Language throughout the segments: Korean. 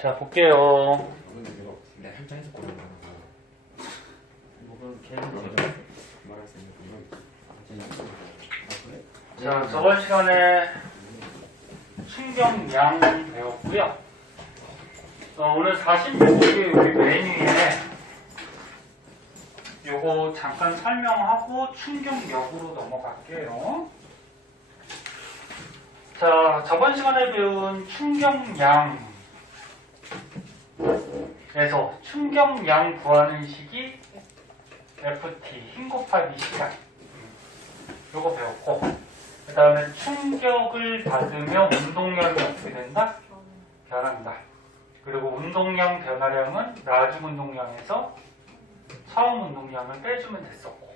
자, 볼게요. 네, 한장 해서 고르는 거야. 걔는 제가 말할 수 있는 건 그래? 자, 저번 시간에 충격량 배웠고요. 오늘 46쪽의 우리 메뉴에 요거 잠깐 설명하고 충격력으로 넘어갈게요. 자, 저번 시간에 배운 충격량에서 충격량 구하는 식이 FT, 힘 곱하기 시간. 요거 배웠고, 그 다음에 충격을 받으면 운동량이 어떻게 된다? 변한다. 그리고 운동량 변화량은 나중 운동량에서 처음 운동량을 빼주면 됐었고,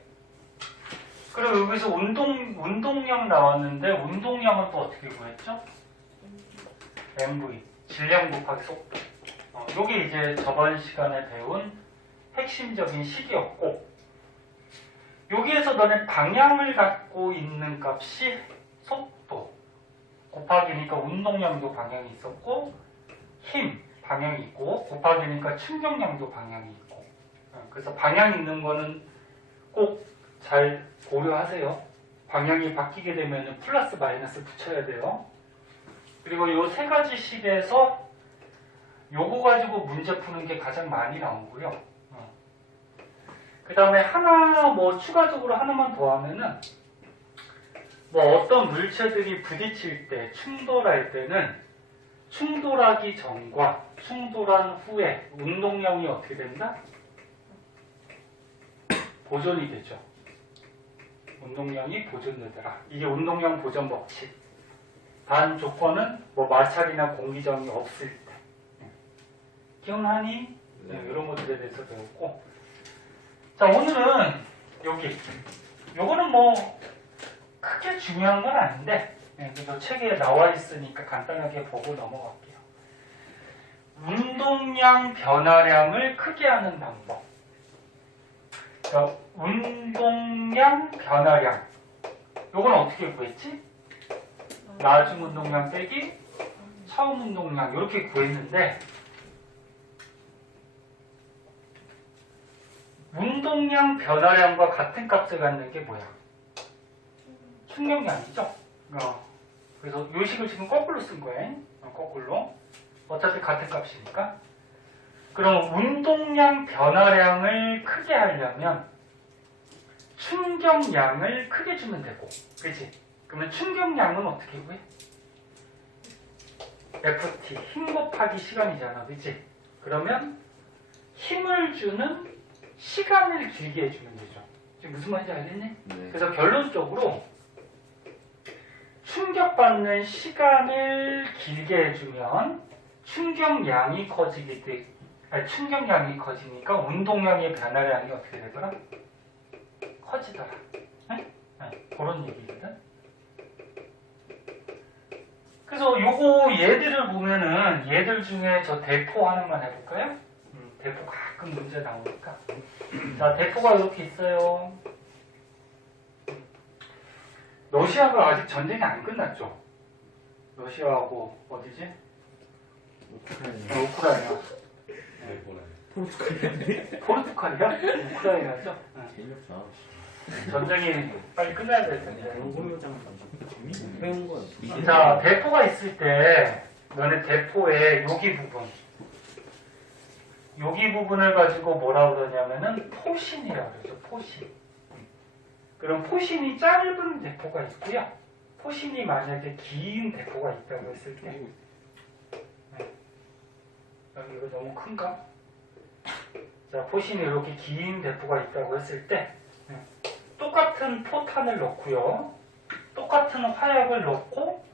그리고 여기서 운동량 나왔는데 운동량은 또 어떻게 구했죠? MV, 질량 곱하기 속도. 요게 이제 저번 시간에 배운 핵심적인 식이었고, 여기에서 너네 방향을 갖고 있는 값이 속도 곱하기니까 운동량도 방향이 있었고, 힘 방향이 있고, 곱하기니까 충격량도 방향이 있고. 그래서 방향 있는 거는 꼭 잘 고려하세요. 방향이 바뀌게 되면 플러스 마이너스 붙여야 돼요. 그리고 이 세 가지 식에서 요거 가지고 문제 푸는 게 가장 많이 나오고요. 그 다음에 하나 추가적으로 하나만 더 하면은 어떤 물체들이 부딪힐 때 충돌할 때는 충돌하기 전과 충돌한 후에 운동량이 어떻게 된다? 보존이 되죠. 운동량이 보존되더라. 이게 운동량 보존 법칙. 단 조건은 마찰이나 공기저항이 없을 때. 기억나니? 이런 것들에 대해서 배웠고, 자, 오늘은 요거는 크게 중요한 건 아닌데, 그래도 책에 나와 있으니까 간단하게 보고 넘어갈게요. 운동량 변화량을 크게 하는 방법. 자, 운동량 변화량. 요건 어떻게 구했지? 나중 운동량 빼기 처음 운동량 이렇게 구했는데, 운동량 변화량과 같은 값을 갖는 게 뭐야? 충격량이죠? 그래서 이 식을 지금 거꾸로 쓴 거예요. 거꾸로. 어차피 같은 값이니까. 그럼 운동량 변화량을 크게 하려면 충격량을 크게 주면 되고, 그치? 그러면 충격량은 어떻게 구해? FT, 힘 곱하기 시간이잖아, 그치? 그러면 힘을 주는 시간을 길게 해주면 되죠. 지금 무슨 말인지 알겠니? 네. 그래서 결론적으로 충격받는 시간을 길게 해주면 충격량이 커지니까 운동량의 변화량이 어떻게 되더라? 커지더라. 네? 그런 얘기거든. 그래서 얘들을 보면은 얘들 중에 저 대포 하나만 해볼까요? 대포 가끔 문제 나오니까. 자, 대포가 이렇게 있어요. 러시아가 아직 전쟁이 안 끝났죠? 러시아하고 어디지? 우크라이나. 포르투갈이야? 우크라이나죠? 재미없어. 전쟁이 빨리 끝나야 될 텐데. 배운 거야. 자, 대포가 있을 때 너네 대포의 여기 부분을 가지고 뭐라 그러냐면은 포신이라고 그러죠. 포신. 그럼 포신이 짧은 대포가 있고요. 포신이 만약에 긴 대포가 있다고 했을 때, 여기 이거 너무 큰가? 자, 포신이 이렇게 긴 대포가 있다고 했을 때 똑같은 포탄을 넣고요. 똑같은 화약을 넣고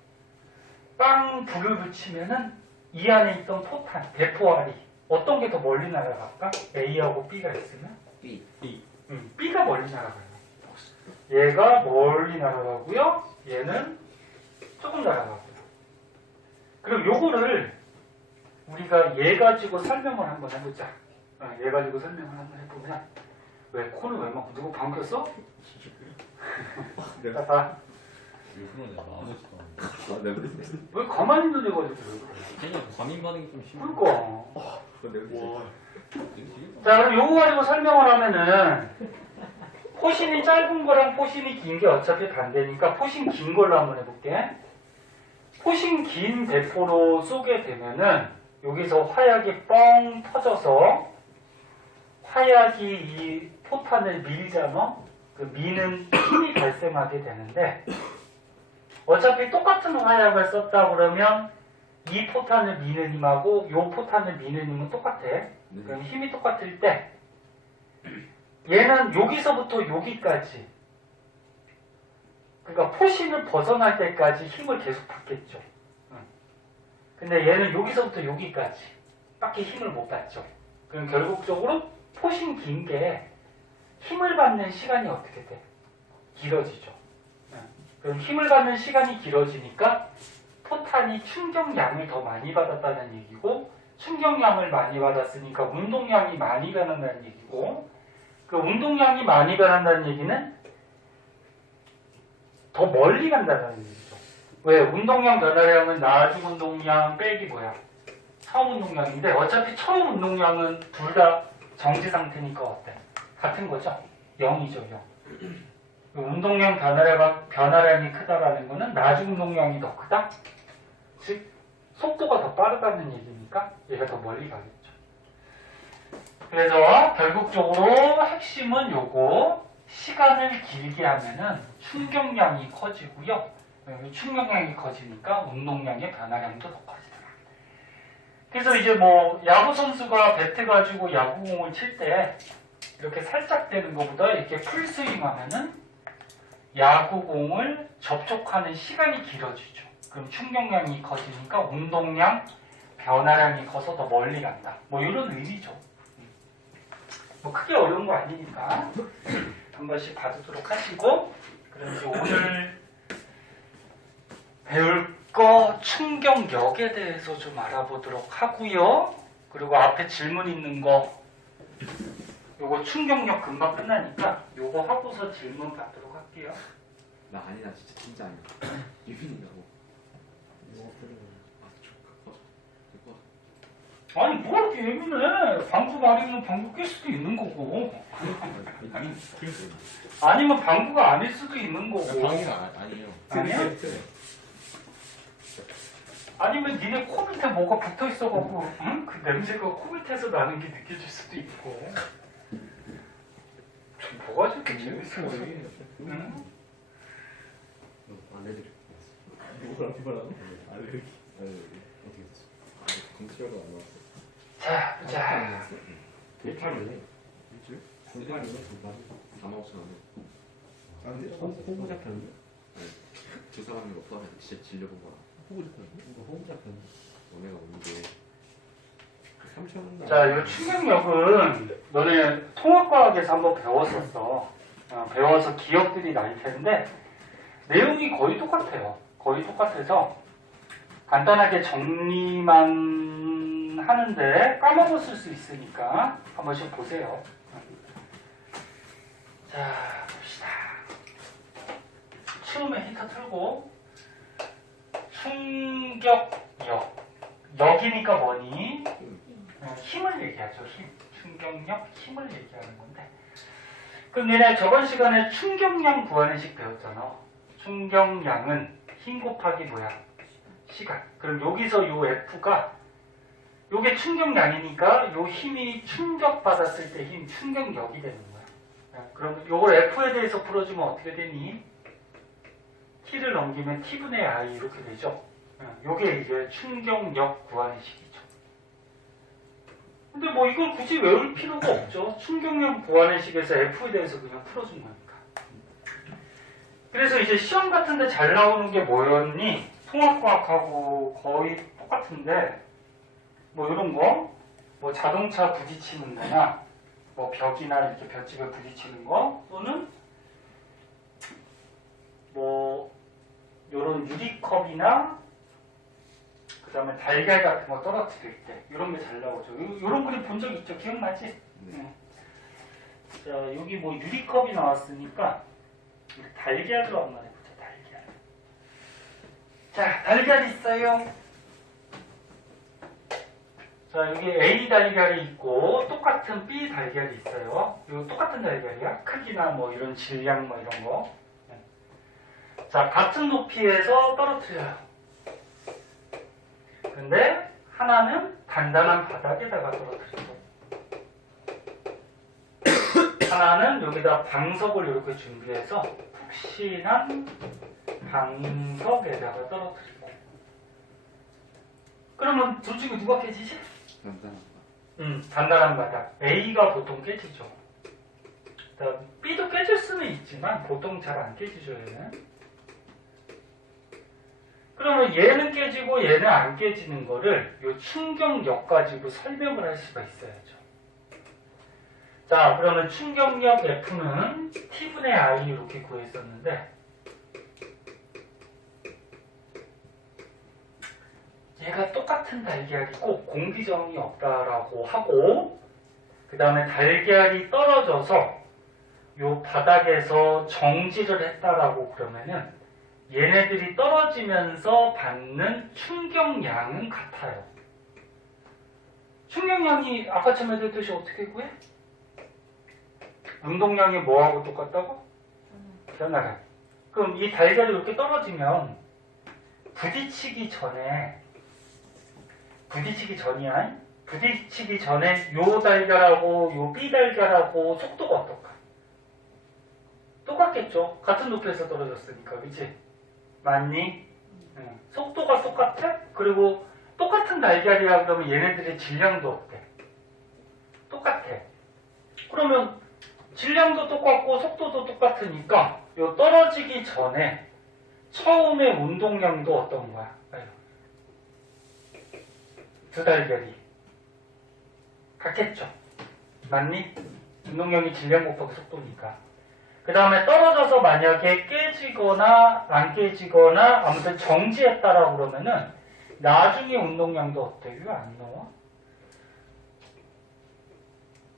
빵 불을 붙이면은 이 안에 있던 포탄, 대포알이 어떤 게 더 멀리 날아갈까? A하고 B가 있으면? B. B가 멀리 날아가요. 얘가 멀리 날아가고요. 얘는 조금 날아가고요. 그럼 요거를 우리가 얘 가지고 설명을 한번 해보자. 얘 가지고 설명을 한번 해보면, 왜 코를 왜 막 누구 방귀 꼈어? 내가 봐. 그러네. 나 아무것도 안 해. 아, 냄새. 왜 가만히 있는 애가 이렇게 그냥 과민 반응이 좀 심해. 그러니까. 그 냄새. 와. 되게 자, 그럼 요거 가지고 설명을 하면은 포신이 짧은 거랑 포신이 긴 게 어차피 반대니까 포신 긴 걸로 한번 해볼게. 포신 긴 대포로 쏘게 되면은 여기서 화약이 뻥 터져서 화약이 이 포탄을 밀잖아. 그 미는 힘이 발생하게 되는데 어차피 똑같은 화약을 썼다 그러면 이 포탄을 미는 힘하고 이 포탄을 미는 힘은 똑같아. 그럼 힘이 똑같을 때 얘는 여기서부터 여기까지 그러니까 포신을 벗어날 때까지 힘을 계속 받겠죠. 근데 얘는 여기서부터 여기까지 밖에 힘을 못 받죠. 그럼 결국적으로 포신 긴 게 힘을 받는 시간이 어떻게 돼? 길어지죠. 그럼 힘을 받는 시간이 길어지니까 포탄이 충격량을 더 많이 받았다는 얘기고 충격량을 많이 받았으니까 운동량이 많이 변한다는 얘기고 그 운동량이 많이 변한다는 얘기는 더 멀리 간다는 얘기죠. 왜? 운동량 변화량은 나중 운동량 빼기 뭐야? 처음 운동량인데 어차피 처음 운동량은 둘 다 정지 상태니까 어때? 같은 거죠? 0이죠, 0. 운동량 변화량이 크다라는 거는 나중 운동량이 더 크다? 즉, 속도가 더 빠르다는 얘기니까 얘가 더 멀리 가겠죠. 그래서 결국적으로 핵심은 요거 시간을 길게 하면은 충격량이 커지고요. 충격량이 커지니까 운동량의 변화량도 더 커지더라. 그래서 이제 뭐 야구 선수가 배트 가지고 야구공을 칠 때 이렇게 살짝 되는 것보다 이렇게 풀스윙 하면은 야구공을 접촉하는 시간이 길어지죠. 그럼 충격량이 커지니까 운동량, 변화량이 커서 더 멀리 간다. 뭐 이런 의미죠. 뭐 크게 어려운 거 아니니까 한 번씩 봐두도록 하시고 그럼 이제 오늘 배울 거 충격력에 대해서 좀 알아보도록 하고요. 그리고 앞에 질문 있는 거 요거 충격력 금방 끝나니까 요거 하고서 질문 받도록 할게요. 나 아니, 나 진짜 아니야. 유빈이라고. 아, 좋아. 아니 뭐가 이렇게 예민해. 방구 아니면 방구 낄 수도 있는 거고 아니면 방구가 아닐 수도 있는 거고 방해가 아니에요. 아니야? 아니면 니네 코 밑에 뭐가 붙어 있어갖고 응? 그 냄새가 코 밑에서 나는 게 느껴질 수도 있고 뭐가 저렇게 재밌어? 응? 알레르기. 누구랑 비발하고? 알레르기. 어떻게 됐어? 검사가 안 나왔어. 자 보자. 일주일이네. 일주일? 일주일이네. 45,000원. 아 근데 호구 잡혔는데? 주사 받는 거 없어. 진짜 질려본 거야. 호구 잡혔는데? 이거 호구 잡혔는데? 너네가 오는 게 3,000원. 자, 이 충격력은 너네 통합과학에서 한번 배웠었어. 배워서 기억들이 날 텐데 내용이 거의 똑같아요. 거의 똑같아서 간단하게 정리만 하는데 까먹었을 수 있으니까 한 번씩 보세요. 자, 봅시다. 처음에 히터 틀고 충격력. 역이니까 뭐니? 힘을 얘기하죠. 힘. 충격력, 힘을 얘기하는 건데. 그럼 얘네 저번 시간에 충격량 구하는 식 배웠잖아. 충격량은 힘 곱하기 뭐야? 시간. 그럼 여기서 요 F가 요게 충격량이니까 요 힘이 충격받았을 때 힘, 충격력이 되는 거야. 그럼 요걸 F에 대해서 풀어주면 어떻게 되니? T를 넘기면 T분의 I 이렇게 되죠. 요게 이제 충격력 구하는 식이죠. 근데 뭐 이걸 굳이 외울 필요가 없죠. 충격력 구하는 식에서 F에 대해서 그냥 풀어준 거니까. 그래서 이제 시험 같은데 잘 나오는 게 뭐였니? 통합과학하고 거의 똑같은데 뭐 이런 거, 뭐 자동차 부딪히는 거나 뭐 벽이나 이렇게 볏집에 부딪히는 거 또는 뭐 요런 유리컵이나 그 다음에 달걀 같은 거 떨어뜨릴 때 이런 게 잘 나오죠. 요런 그림 본 적 있죠? 기억나지? 네. 자, 여기 뭐 유리컵이 나왔으니까 달걀로 한번 해보자. 달걀. 자, 달걀 있어요. 자, 여기 A 달걀이 있고 똑같은 B 달걀이 있어요. 이거 똑같은 달걀이야. 크기나 뭐 이런 질량 뭐 이런 거. 자, 같은 높이에서 떨어뜨려요. 근데 하나는 단단한 바닥에다가 떨어뜨리고 하나는 여기다 방석을 이렇게 준비해서 푹신한 방석에다가 떨어뜨리고. 그러면 둘 중에 누가 깨지지? 간단한 단단한 바닥. A가 보통 깨지죠. B도 깨질 수는 있지만 보통 잘 안 깨지죠, 얘는. 그러면 얘는 깨지고 얘는 안 깨지는 거를 이 충격력 가지고 설명을 할 수가 있어야죠. 자, 그러면 충격력 F는 T분의 I 이렇게 구했었는데 얘가 똑같은 달걀이고 공기정이 없다라고 하고 그 다음에 달걀이 떨어져서 요 바닥에서 정지를 했다라고 그러면은 얘네들이 떨어지면서 받는 충격량은 같아요. 충격량이 아까 처음에 했듯이 어떻게 구해? 운동량이 뭐하고 똑같다고? 변화량. 그럼 이 달걀이 이렇게 떨어지면 부딪히기 전에 요 달걀하고 요 B 달걀하고 속도가 어떨까? 똑같겠죠. 같은 높이에서 떨어졌으니까, 그치? 맞니? 응. 속도가 똑같아? 그리고 똑같은 달걀이라 그러면 얘네들의 질량도 어때? 똑같아. 그러면 질량도 똑같고 속도도 똑같으니까 요 떨어지기 전에 처음에 운동량도 어떤 거야? 두 달걀이 같겠죠. 맞니? 운동량이 질량 곱하기 속도니까. 그 다음에 떨어져서 만약에 깨지거나 안 깨지거나 아무튼 정지했다라고 그러면은 나중에 운동량도 어때? 이거 안 나와?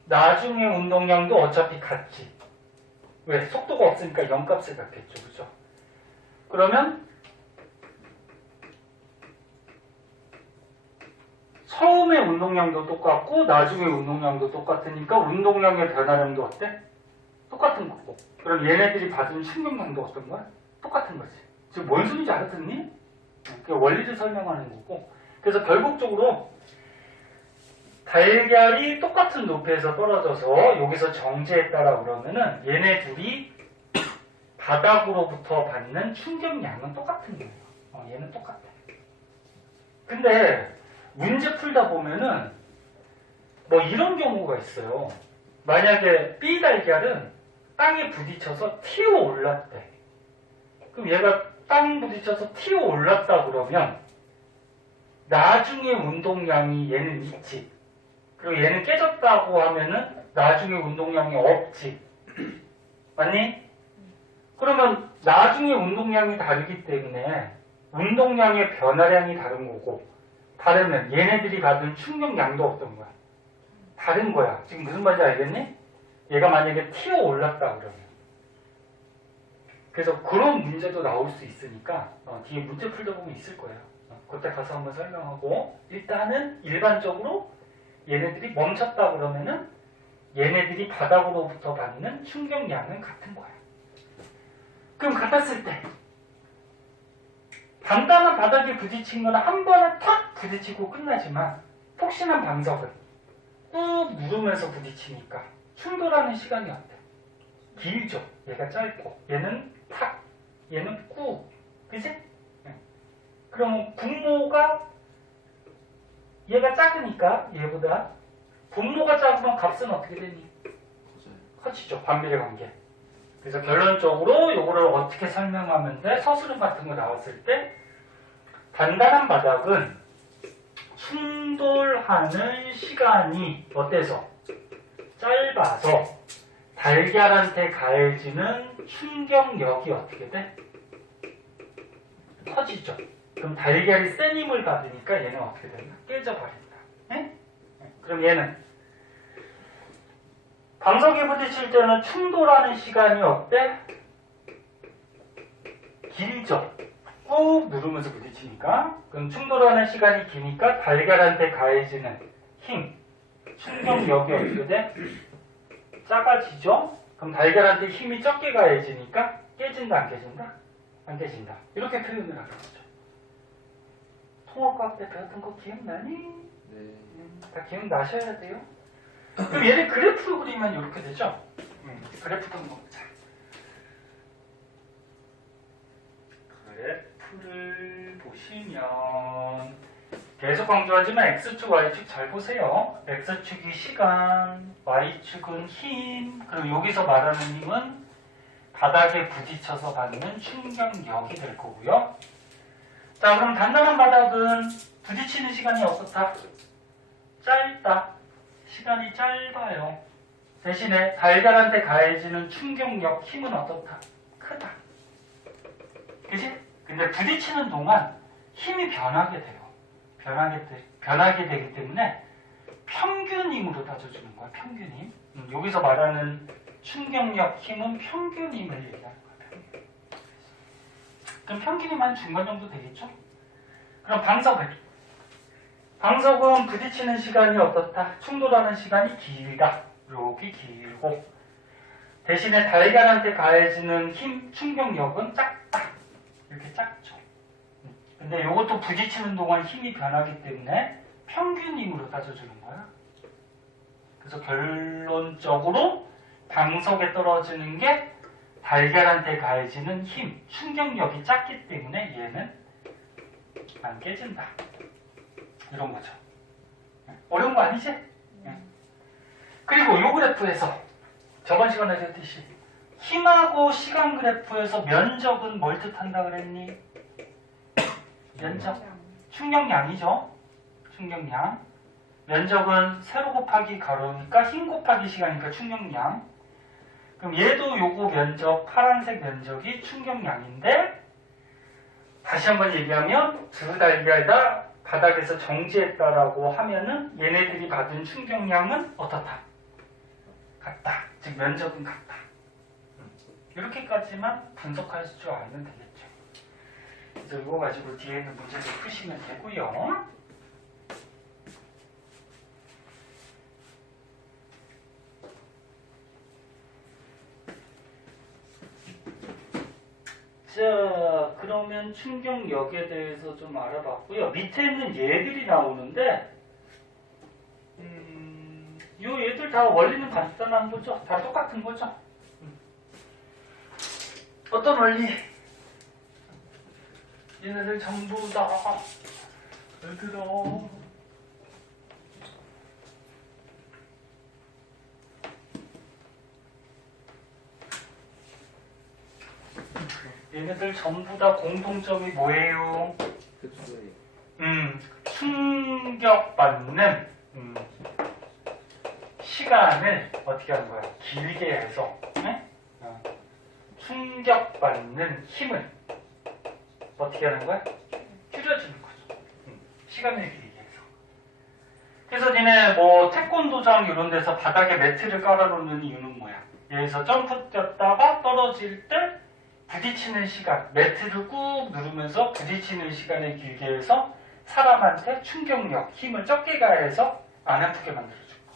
나중에 운동량도 어차피 같지. 왜? 속도가 없으니까 0값을 갖겠죠. 그죠? 그러면 처음에 운동량도 똑같고 나중에 운동량도 똑같으니까 운동량의 변화량도 어때? 똑같은 거고. 그럼 얘네들이 받은 충격량도 어떤 거야? 똑같은 거지. 지금 뭔 소리인지 알아듣니? 그 원리를 설명하는 거고. 그래서 결국적으로 달걀이 똑같은 높이에서 떨어져서 여기서 정지했다라 그러면은 얘네 둘이 바닥으로부터 받는 충격량은 똑같은 거예요. 얘는 똑같아. 근데 문제 풀다 보면은 뭐 이런 경우가 있어요. 만약에 B 달걀은 땅에 부딪혀서 튀어 올랐대. 그럼 얘가 땅에 부딪혀서 튀어 올랐다 그러면 나중에 운동량이 얘는 있지. 그리고 얘는 깨졌다고 하면은 나중에 운동량이 없지. 맞니? 그러면 나중에 운동량이 다르기 때문에 운동량의 변화량이 다른 거고 다르면 얘네들이 받은 충격량도 어떤 거야? 다른 거야. 지금 무슨 말인지 알겠니? 얘가 만약에 튀어 올랐다 그러면. 그래서 그런 문제도 나올 수 있으니까 뒤에 문제 풀다 보면 있을 거예요. 그때 가서 한번 설명하고 일단은 일반적으로 얘네들이 멈췄다 그러면은 얘네들이 바닥으로부터 받는 충격량은 같은 거야. 그럼 같았을 때 단단한 바닥에 부딪힌 거는 한 번에 탁 부딪히고 끝나지만 폭신한 방석은 꾹 누르면서 부딪히니까 충돌하는 시간이 어때? 길죠. 얘가 짧고 얘는 탁, 얘는 꾹. 그치? 그러면 분모가 얘가 작으니까 얘보다 분모가 작으면 값은 어떻게 되니? 커지죠. 반비례 관계. 그래서 결론적으로 이거를 어떻게 설명하면 돼? 서술음 같은 거 나왔을 때 단단한 바닥은 충돌하는 시간이 어때서? 짧아서 달걀한테 가해지는 충격력이 어떻게 돼? 커지죠. 그럼 달걀이 센 힘을 받으니까 얘는 어떻게 되나? 깨져버린다. 네? 그럼 얘는 방석에 부딪힐 때는 충돌하는 시간이 어때? 길죠. 꾹 누르면서 부딪히니까 그럼 충돌하는 시간이 기니까 달걀한테 가해지는 힘, 충격력이 어떻게 돼? 작아지죠? 그럼 달걀한테 힘이 적게 가해지니까 깨진다 안 깨진다? 안 깨진다. 이렇게 표현을 하는 거죠. 통합과학 때 배웠던 거 기억나니? 네. 다 기억나셔야 돼요. 그럼 얘를 그래프로 그리면 이렇게 되죠? 그래프도 한번 보자. 그래프를 보시면 계속 강조하지만 X축, Y축 잘 보세요. X축이 시간, Y축은 힘, 그리고 여기서 말하는 힘은 바닥에 부딪혀서 받는 충격력이 될 거고요. 자, 그럼 단단한 바닥은 부딪히는 시간이 어떻다? 짧다. 시간이 짧아요. 대신에 달걀한테 가해지는 충격력, 힘은 어떻다? 크다. 그치? 근데 부딪히는 동안 힘이 변하게 돼요. 변하게 되기 때문에 평균 힘으로 따져주는 거야. 평균 힘. 여기서 말하는 충격력, 힘은 평균 힘을 얘기하는 거야. 평균. 그럼 평균 힘 한 중간 정도 되겠죠? 그럼 방석은 부딪히는 시간이 어떻다? 충돌하는 시간이 길다. 이렇게 길고 대신에 달걀한테 가해지는 힘, 충격력은 작다. 이렇게 작죠. 근데 이것도 부딪히는 동안 힘이 변하기 때문에 평균 힘으로 따져주는 거야. 그래서 결론적으로 방석에 떨어지는 게 달걀한테 가해지는 힘, 충격력이 작기 때문에 얘는 안 깨진다. 이런 거죠. 어려운 거 아니지? 그리고 이 그래프에서 저번 시간에 했듯이 힘하고 시간 그래프에서 면적은 뭘 뜻한다 그랬니? 면적. 충격량이죠. 충격량. 면적은 세로 곱하기 가로니까 힘 곱하기 시간이니까 충격량. 그럼 얘도 요거 면적, 파란색 면적이 충격량인데 다시 한번 얘기하면 두 달걀 다 바닥에서 정지했다라고 하면은 얘네들이 받은 충격량은 어떻다? 같다. 즉 면적은 같다. 이렇게까지만 분석할 줄 알면 되겠죠. 그래서 이거 가지고 뒤에 있는 문제를 푸시면 되고요. 자, 그러면 충격력에 대해서 좀 알아봤고요. 밑에 있는 얘들이 나오는데 요 얘들 다 원리는 간단한 거죠? 다 똑같은 거죠? 어떤 원리? 얘네들 전부 다 얘들아 얘네들 전부 다 공통점이 뭐예요? 그쵸. 충격받는 시간을 어떻게 하는 거야? 길게 해서 충격받는 힘을 어떻게 하는 거야? 줄여주는 거죠. 시간을 길게 해서. 그래서 니네 뭐 태권도장 이런 데서 바닥에 매트를 깔아놓는 이유는 뭐야? 여기서 점프 뛰었다가 떨어질 때 부딪히는 시간, 매트를 꾹 누르면서 부딪히는 시간을 길게 해서 사람한테 충격력, 힘을 적게 가해서 안 아프게 만들어주고.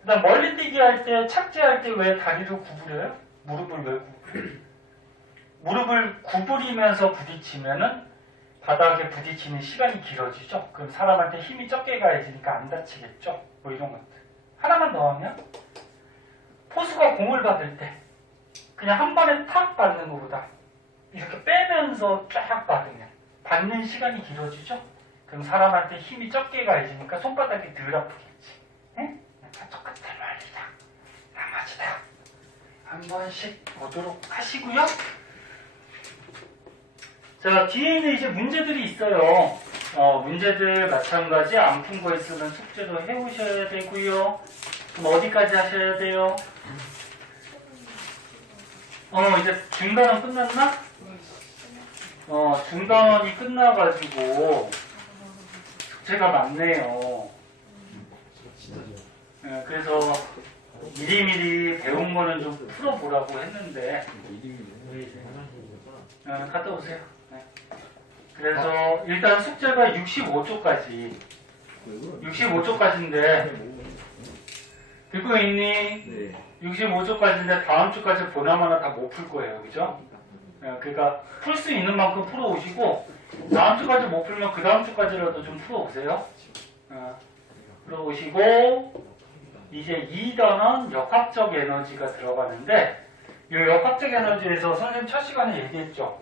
그 다음 멀리 뛰기 할 때, 착지할 때 왜 다리를 구부려요? 무릎을 왜 구부려요? 무릎을 구부리면서 부딪히면은 바닥에 부딪히는 시간이 길어지죠? 그럼 사람한테 힘이 적게 가해지니까 안 다치겠죠? 뭐 이런 것들. 하나만 더 하면 포수가 공을 받을 때 그냥 한 번에 탁 받는 것보다 이렇게 빼면서 쫙 받으면 받는 시간이 길어지죠? 그럼 사람한테 힘이 적게 가해지니까 손바닥이 덜 아프겠지. 응? 똑같은 원리다. 나머지다. 한 번씩 보도록 하시고요. 자, 뒤에는 이제 문제들이 있어요. 문제들 마찬가지 안 푼 거 있으면 숙제로 해오셔야 되고요. 그럼 어디까지 하셔야 돼요? 이제 중간은 끝났나? 중간이 끝나가지고 숙제가 많네요. 네, 그래서 미리미리 배운 거는 좀 풀어보라고 했는데 갔다 오세요. 네. 그래서 일단 숙제가 65쪽까지. 65쪽까지인데 듣고 있니? 네. 65쪽까지인데 다음 주까지 보나마나 다 못 풀 거예요. 그죠? 그러니까 풀 수 있는 만큼 풀어오시고 다음 주까지 못 풀면 그 다음 주까지라도 좀 풀어오세요. 풀어오시고 이제 2단은 역학적 에너지가 들어가는데 이 역학적 에너지에서 선생님 첫 시간에 얘기했죠.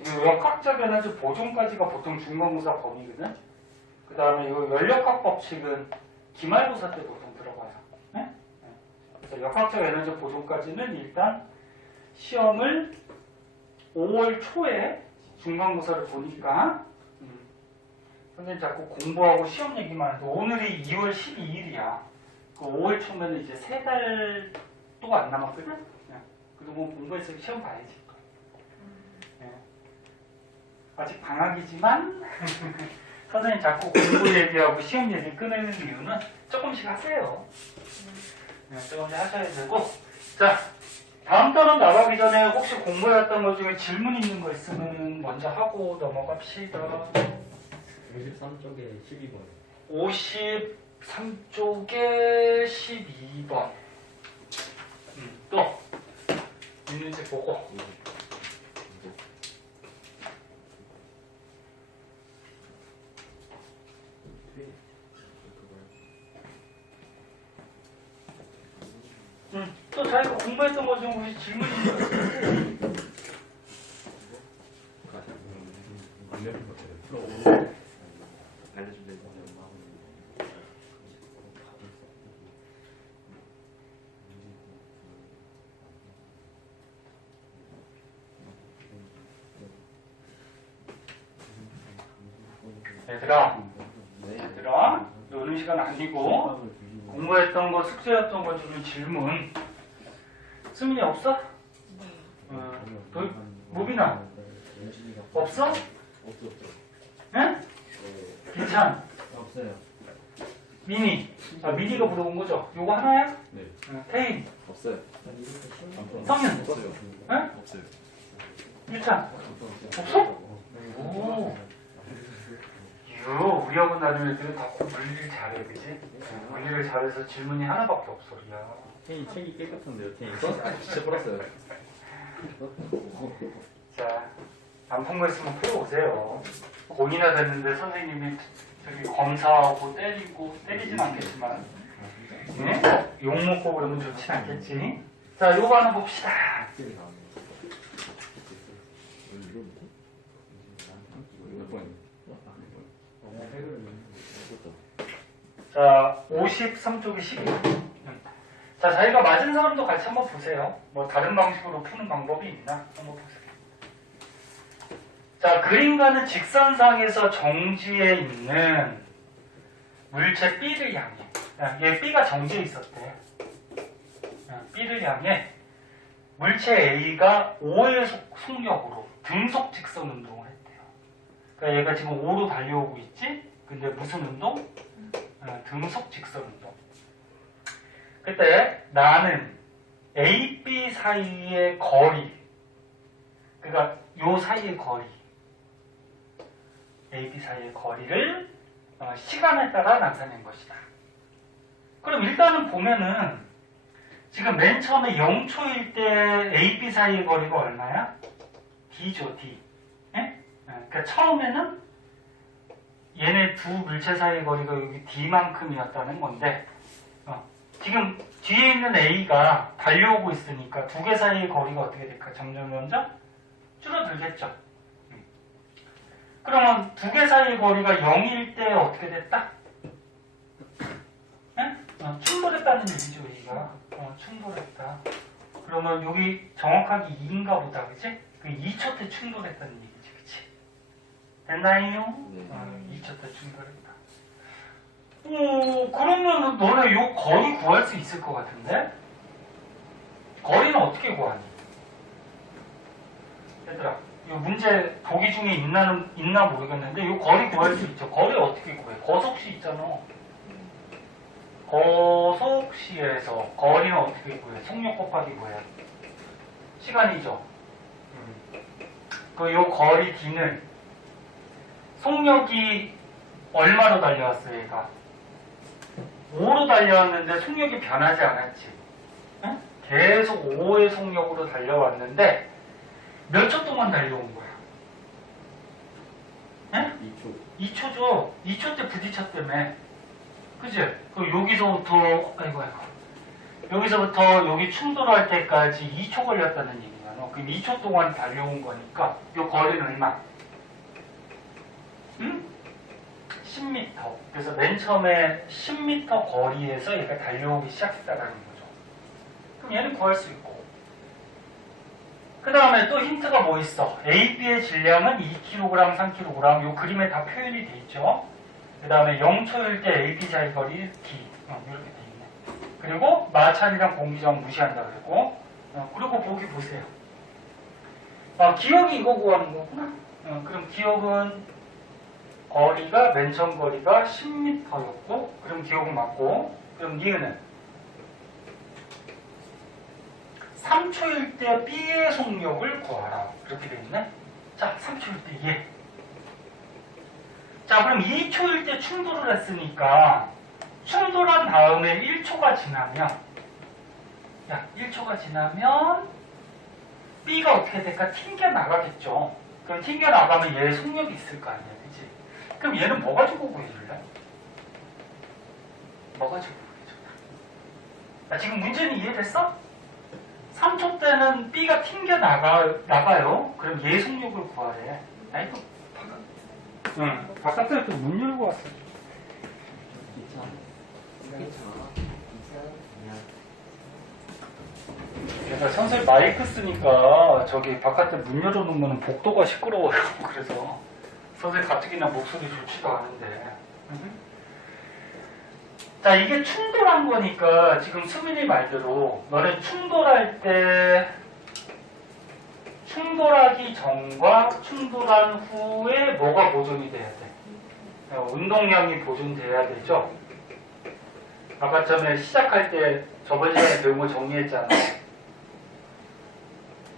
이 역학적 에너지 보존까지가 보통 중간고사 범위거든. 그 다음에 이 연력학 법칙은 기말고사 때 보통 들어가요. 네? 그래서 역학적 에너지 보존까지는 일단 시험을 5월 초에 중간고사를 보니까 선생님 자꾸 공부하고 시험 얘기만 해도 오늘이 2월 12일이야. 그 5월 초면 이제 3달도 안 남았거든? 네. 그동안 공부해서 시험 봐야지. 네. 아직 방학이지만 선생님 자꾸 공부 얘기하고 시험 얘기 꺼내는 이유는 조금씩 하세요. 네, 조금씩 하셔야 되고. 자, 다음 단원 나가기 전에 혹시 공부했던 것 중에 질문 있는 거 있으면 먼저 하고 넘어갑시다. 53쪽에 12번. 53쪽에 12번. 또 있는지 보고. 또 자기가 공부했던 것 중에 혹시 질문 있는 거 있으면 알려준대. 얘들아 노는 시간 아니고 공부했던 거 숙제였던 거 중에 질문 수민이 없어? 무빈아 없어? 없어. 응? 괜찮? 없어요. 미니 미니가 물어본 거죠? 요거 하나야? 네. 태인 없어요. 성윤 없어요. 응? 없어요. 유찬 없어? 오 우리 학원 다니는 애들은 다 물리를 잘해 그지? 물리를 잘해서 질문이 하나밖에 없어 야. 테인 책이 깨끗한데요, 테인. 진짜 풀었어요. 자, 안 푼 거 있으면 풀어오세요. 고민이나 됐는데 선생님이 저기 검사하고 때리진 않겠지만 네? 욕 먹고 그러면 좋진 않겠지? 자, 요거 하나 봅시다. 몇 번이요? 자, 53쪽에 12. 자, 자기가 맞은 사람도 같이 한번 보세요. 뭐 다른 방식으로 푸는 방법이 있나? 한번 보세요. 자, 그림과는 직선상에서 정지해 있는 물체 B를 향해. 얘 B가 정지해 있었대. B를 향해 물체 A가 O의 속력으로 등속 직선 운동을 했대요. 그러니까 얘가 지금 O로 달려오고 있지? 근데 무슨 운동? 등속 직선 운동. 그때 나는 A, B 사이의 거리, 그러니까 요 사이의 거리, A, B 사이의 거리를 시간에 따라 나타낸 것이다. 그럼 일단은 보면은 지금 맨 처음에 0초일 때 A, B 사이의 거리가 얼마야? D죠, D. 예? 그러니까 처음에는 얘네 두 물체 사이의 거리가 여기 D만큼이었다는 건데 지금 뒤에 있는 A가 달려오고 있으니까 두 개 사이의 거리가 어떻게 될까? 점점 줄어들겠죠. 그러면 두 개 사이의 거리가 0일 때 어떻게 됐다? 충돌했다는 얘기죠, A가. 충돌했다. 그러면 여기 정확하게 2인가 보다, 그치? 그 2초 때 충돌했다는 얘기지, 그치? 됐나요? 네. 2초 때 충돌했다. 그러면 너네 요 거리 구할 수 있을 것 같은데? 거리는 어떻게 구하니? 얘들아, 이 문제 보기 중에 있나 모르겠는데 요 거리 구할 수 있죠. 거리 어떻게 구해? 거속시 있잖아. 거속시에서 거리는 어떻게 구해? 속력 곱하기 뭐야? 시간이죠. 그 요 거리 D는 속력이 얼마로 달려왔어요, 얘가? 5로 달려왔는데 속력이 변하지 않았지. 응? 계속 5의 속력으로 달려왔는데 몇 초 동안 달려온 거야? 응? 2초. 2초죠. 2초 때 부딪혔다며. 그치? 그럼 여기서부터, 아이고. 여기서부터 여기 충돌할 때까지 2초 걸렸다는 얘기야. 너. 그럼 2초 동안 달려온 거니까, 요 거리는 얼마? 응? 10m. 그래서 맨 처음에 10m 거리에서 얘가 달려오기 시작했다라는 거죠. 그럼 얘는 구할 수 있고. 그 다음에 또 힌트가 뭐 있어? A, B의 질량은 2kg, 3kg. 요 그림에 다 표현이 돼 있죠. 그 다음에 0초일 때 A, B 사이 거리 D. 이렇게 돼 있네. 그리고 마찰이랑 공기저항 무시한다 그랬고. 그리고 보기 보세요. 기억이 이거 구하는 거구나. 그럼 기억은 거리가, 맨 처음 거리가 10m였고, 그럼 기억은 맞고, 그럼 니은은 3초일 때 B의 속력을 구하라. 이렇게 돼 있네. 자, 3초일 때 얘. 자, 그럼 2초일 때 충돌을 했으니까, 충돌한 다음에 1초가 지나면, 1초가 지나면, B가 어떻게 될까? 튕겨 나가겠죠. 그럼 튕겨 나가면 얘 속력이 있을 거 아니야. 그치? 그럼 얘는 뭐 가지고 구해줄래? 뭐 가지고 구해줄래? 지금 문제는 이해됐어? 3초 때는 B가 튕겨 나가요. 그럼 얘 속력을 구하래. 아이고, 바깥에 또 문 열고 왔어. 그래서 선생님 마이크 쓰니까 저기 바깥에 문 열어놓은 거는 복도가 시끄러워요. 그래서 선생님 가뜩이나 목소리 좋지도 않은데. 자, 이게 충돌한 거니까 지금 수민이 말대로 너는 충돌할 때 충돌하기 전과 충돌한 후에 뭐가 보존이 돼야 돼? 운동량이 보존돼야 되죠. 아까 전에 시작할 때 저번 시간에 배운 거 정리했잖아.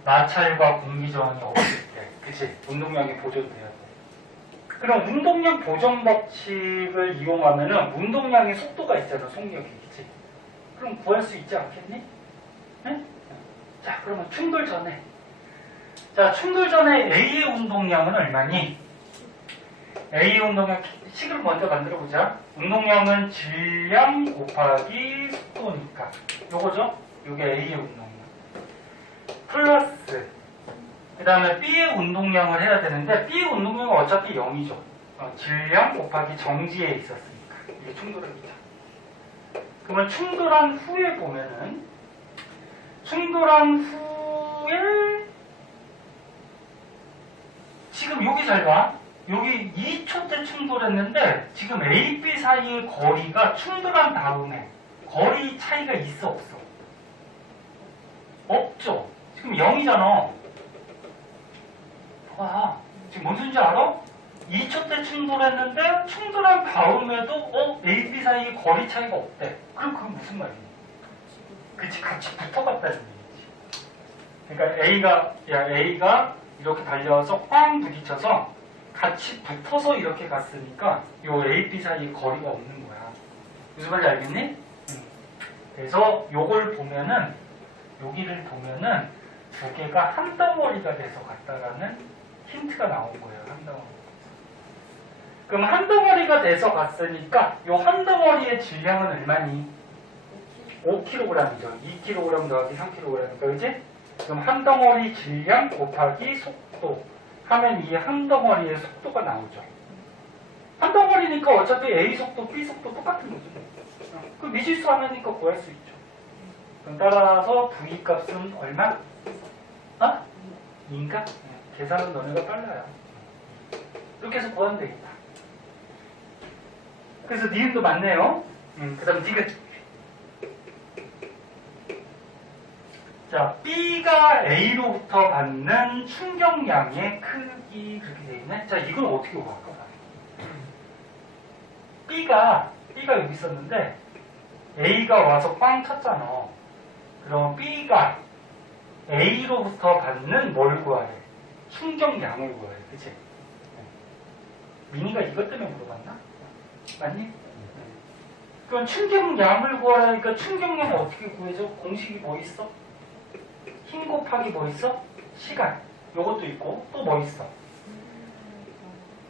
마찰과 공기저항이 없을 때, 그치? 운동량이 보존돼야 돼. 그럼 운동량 보존 법칙을 이용하면은 운동량의 속도가 있잖아, 속력이, 그치? 그럼 구할 수 있지 않겠니? 응? 자, 그러면 충돌 전에. 자, 충돌 전에 A의 운동량은 얼마니? A의 운동량, 식을 먼저 만들어 보자. 운동량은 질량 곱하기 속도니까. 요거죠? 요게 A의 운동량. 플러스 그 다음에 B의 운동량을 해야 되는데 B의 운동량은 어차피 0이죠. 질량 곱하기 정지에 있었으니까 이게 충돌합니다. 그러면 충돌한 후에 보면은 충돌한 후에 지금 여기 잘 봐. 여기 2초 때 충돌했는데 지금 A, B 사이의 거리가 충돌한 다음에 거리 차이가 있어 없어? 없죠. 지금 0이잖아. 봐. 지금 뭔 소리인지 알아? 2초 때 충돌했는데 충돌한 다음에도 A, B 사이에 거리 차이가 없대. 그럼 그건 무슨 말이니? 그치, 같이 붙어갔다는 얘기지. 그러니까 A가 이렇게 달려와서 꽝 부딪혀서 같이 붙어서 이렇게 갔으니까 요 A, B 사이에 거리가 없는 거야. 무슨 말인지 알겠니? 그래서 요걸 보면은 여기를 보면은 두 개가 한 덩어리가 돼서 갔다라는 힌트가 나온 거예요. 한 덩어리. 그럼 한 덩어리가 돼서 갔으니까 요 한 덩어리의 질량은 얼마니? 5kg이죠. 2kg 더하기 3kg니까, 그지? 그럼 한 덩어리 질량 곱하기 속도 하면 이 한 덩어리의 속도가 나오죠. 한 덩어리니까 어차피 A 속도, B 속도 똑같은 거죠. 그 미지수 하나니까 구할 수 있죠. 그럼 따라서 V 값은 얼마? 인가? 계산은 너네가 빨라요. 이렇게 해서 구하면 되겠다. 그래서 니은도 맞네요. 그 다음 디귿. 자, B가 A로부터 받는 충격량의 크기 그렇게 되어 있네. 자, 이걸 어떻게 구할까? B가 여기 있었는데 A가 와서 꽝 쳤잖아. 그럼 B가 A로부터 받는 뭘 구하래? 충격량을 구하래. 그치? 민희가 이것 때문에 물어봤나? 맞니? 그럼 충격량을 구하라니까 충격량 어떻게 구해줘? 공식이 뭐 있어? 힘 곱하기 뭐 있어? 시간. 요것도 있고 또 뭐 있어?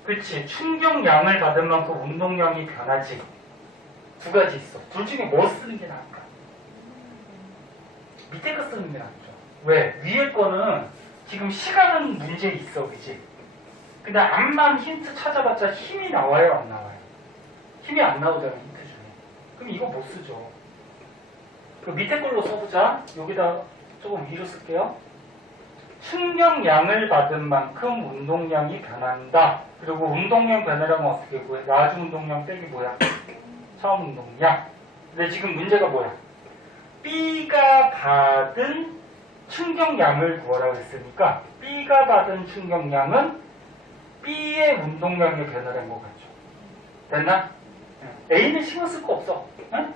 그렇지. 충격량을 받은 만큼 운동량이 변하지. 두 가지 있어. 둘 중에 뭐 쓰는 게 나을까? 밑에 거 쓰는 게 낫죠. 왜? 위에 거는 지금 시간은 문제 있어, 그지? 근데 암만 힌트 찾아봤자 힘이 나와요, 안 나와요? 힘이 안 나오잖아, 힌트 중에. 그럼 이거 못 쓰죠. 그 밑에 걸로 써보자. 여기다 조금 위로 쓸게요. 충격량을 받은 만큼 운동량이 변한다. 그리고 운동량 변화량은 어떻게 구해? 나중 운동량 빼기 뭐야? 처음 운동량. 근데 지금 문제가 뭐야? B가 받은 충격량을 구하라고 했으니까 B가 받은 충격량은 B의 운동량의 변화된 것 같죠. 됐나? A는 신경 쓸 거 없어. 응?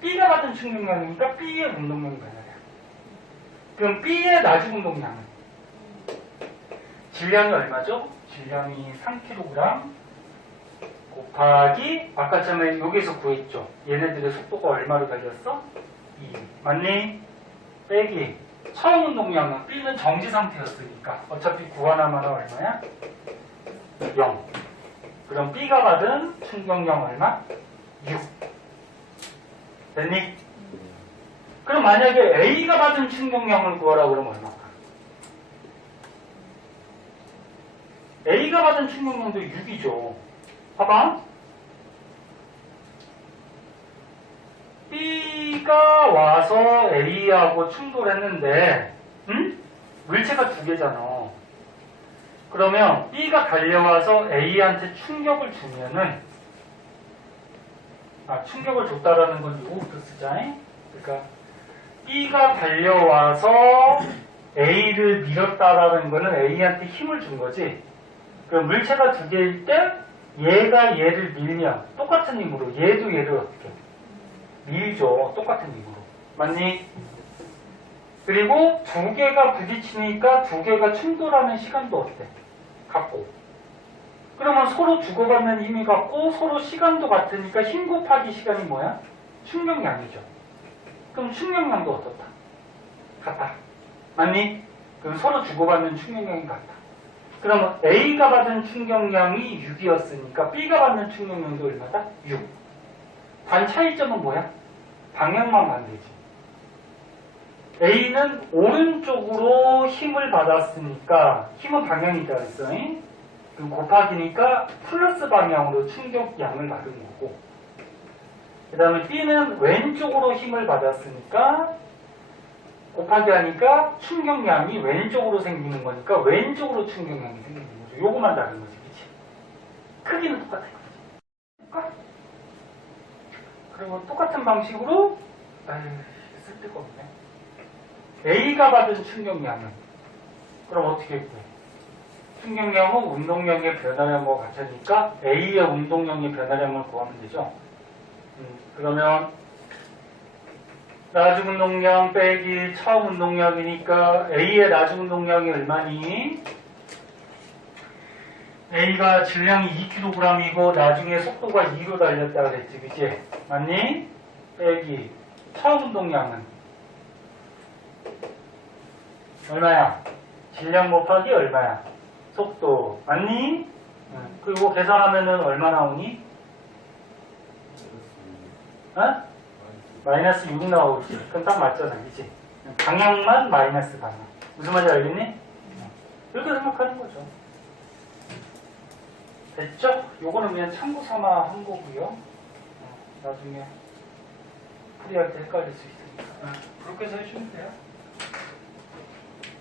B가 받은 충격량이니까 B의 운동량이 변화돼. 그럼 B의 나중 운동량은? 질량이 얼마죠? 질량이 3kg 곱하기 아까 전에 여기서 구했죠. 얘네들의 속도가 얼마로 달렸어? 2. 맞니? 빼기 처음 운동량은 B는 정지 상태였으니까 어차피 구하나마나 얼마야? 0. 그럼 B가 받은 충격량 얼마? 6. 됐니? 그럼 만약에 A가 받은 충격량을 구하라 그러면 얼마일까? A가 받은 충격량도 6이죠. 봐봐. B가 와서 A하고 충돌했는데, 응? 물체가 두 개잖아. 그러면 B가 달려와서 A한테 충격을 주면은, 충격을 줬다라는 건 이거부터 쓰자. 그러니까 B가 달려와서 A를 밀었다라는 거는 A한테 힘을 준 거지. 그럼 물체가 두 개일 때 얘가 얘를 밀면 똑같은 힘으로 얘도 얘를 어떻게 밀죠. 똑같은 힘으로. 맞니? 그리고 두 개가 부딪히니까 두 개가 충돌하는 시간도 어때? 같고. 그러면 서로 주고받는 힘이 같고 서로 시간도 같으니까 힘 곱하기 시간이 뭐야? 충격량이죠. 그럼 충격량도 어떻다? 같다. 맞니? 그럼 서로 주고받는 충격량이 같다. 그러면 A가 받은 충격량이 6이었으니까 B가 받는 충격량도 얼마다? 6. 단 차이점은 뭐야? 방향만 반대지. A는 오른쪽으로 힘을 받았으니까 힘은 방향이 있다 그랬어. 그럼 곱하기니까 플러스 방향으로 충격량을 받은 거고, 그 다음에 B는 왼쪽으로 힘을 받았으니까 곱하기 하니까 충격량이 왼쪽으로 생기는 거니까 왼쪽으로 충격량이 생기는 거죠. 요거만 다른 거지, 그치? 크기는 똑같아. 그리고 똑같은 방식으로, 쓸데가 없네. A가 받은 충격량은, 그럼 어떻게 구해? 충격량은 운동량의 변화량과 같으니까 A의 운동량의 변화량을 구하면 되죠. 그러면 나중 운동량 빼기 처음 운동량이니까 A의 나중 운동량이 얼마니? A가 질량이 2kg이고 나중에 속도가 2로 달렸다 그랬지, 그치? 맞니? 빼기 처음 운동량은 얼마야? 질량 곱하기 얼마야? 속도. 맞니? 그리고 계산하면은 얼마 나오니? 마이너스 6 나오지. 그럼 딱 맞잖아, 그치? 방향만 마이너스 방향. 무슨 말인지 알겠니? 이렇게 생각하는 거죠. 됐죠? 요거는 그냥 참고 삼아 한 거고요. 나중에 풀이할 때 헷갈릴 수 있으니까. 그렇게 해서 해주면 돼요.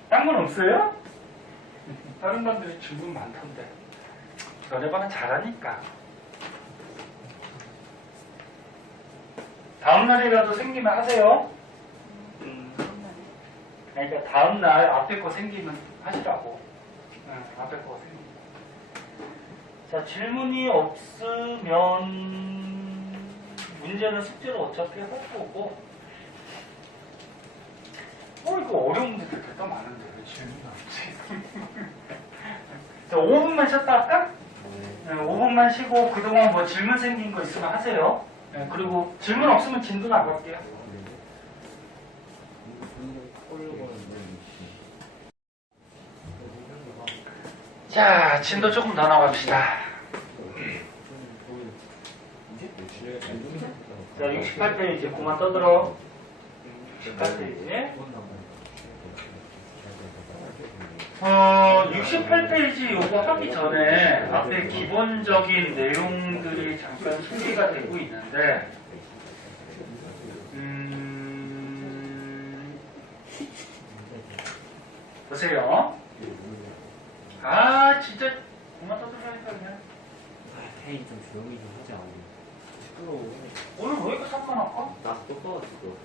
딴 건 없어요? 다른 분들이 질문 많던데. 너네반은 잘하니까. 다음날이라도 생기면 하세요. 그러니까 다음날 앞에 거 생기면 하시라고. 앞에 거 생기면. 자, 질문이 없으면 문제는 숙제로 어차피 할 거고. 이거 어려운 문제들 되게 많은데 왜 질문이 없지? 자, 5분만 쉬었다 할까? 네. 네, 5분만 쉬고 그동안 뭐 질문 생긴 거 있으면 하세요. 네, 그리고 질문 없으면 진도 나갈게요. 자, 진도 조금 더 나갑시다. 자, 68페이지 그만 떠들어. 68페이지. 68페이지 요거 하기 전에 앞에 기본적인 내용들이 잠깐 소개가 되고 있는데, 보세요. 아, 진짜 그만 떠들라니까 그냥. 태인 좀 조용히 좀 하지 않아. 시끄러워. 오늘 왜 이렇게 상관할까? 나 똑바가지고.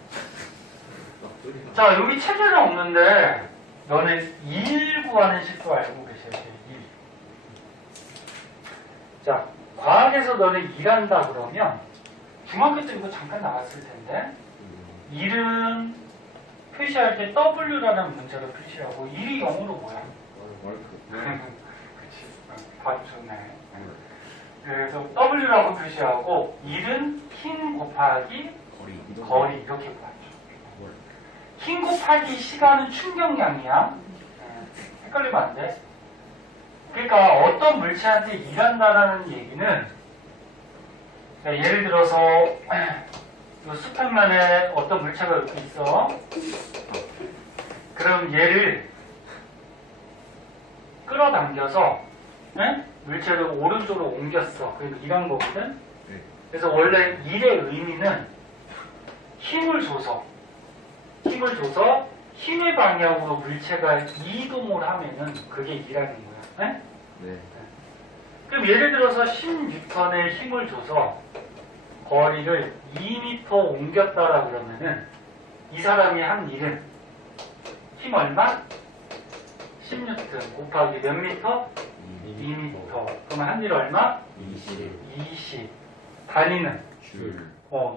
나 소리가. 자, 여기 체제는 없는데 너네 일 구하는 식도 알고 계셔야 돼. 일. 자, 과학에서 너네 일한다 그러면 중학교 때 이거 잠깐 나왔을 텐데 일은 표시할 때 W라는 문자로 표시하고 일이 영어로 뭐야? 월크. 그치. 바로 좋네. 그래서 W라고 표시하고 일은 힘 곱하기 거리 이렇게 구하죠. 힘 곱하기 시간은 충격량이야. 헷갈리면 안 돼. 그러니까 어떤 물체한테 일한다라는 얘기는 예를 들어서 이 수평면에 어떤 물체가 이렇게 있어. 그럼 얘를 끌어당겨서 물체를 오른쪽으로 옮겼어. 그러니까 일한 거거든. 그래서 원래 일의 의미는 힘을 줘서 힘의 방향으로 물체가 이동을 하면은 그게 일하는 거야. 네? 네. 그럼 예를 들어서 10N의 힘을 줘서 거리를 2m 옮겼다라 그러면은 이 사람이 한 일은 힘 얼마? 10N 곱하기 몇 미터? 2m. 그러면 한 일 얼마? 20. 단위는? 줄.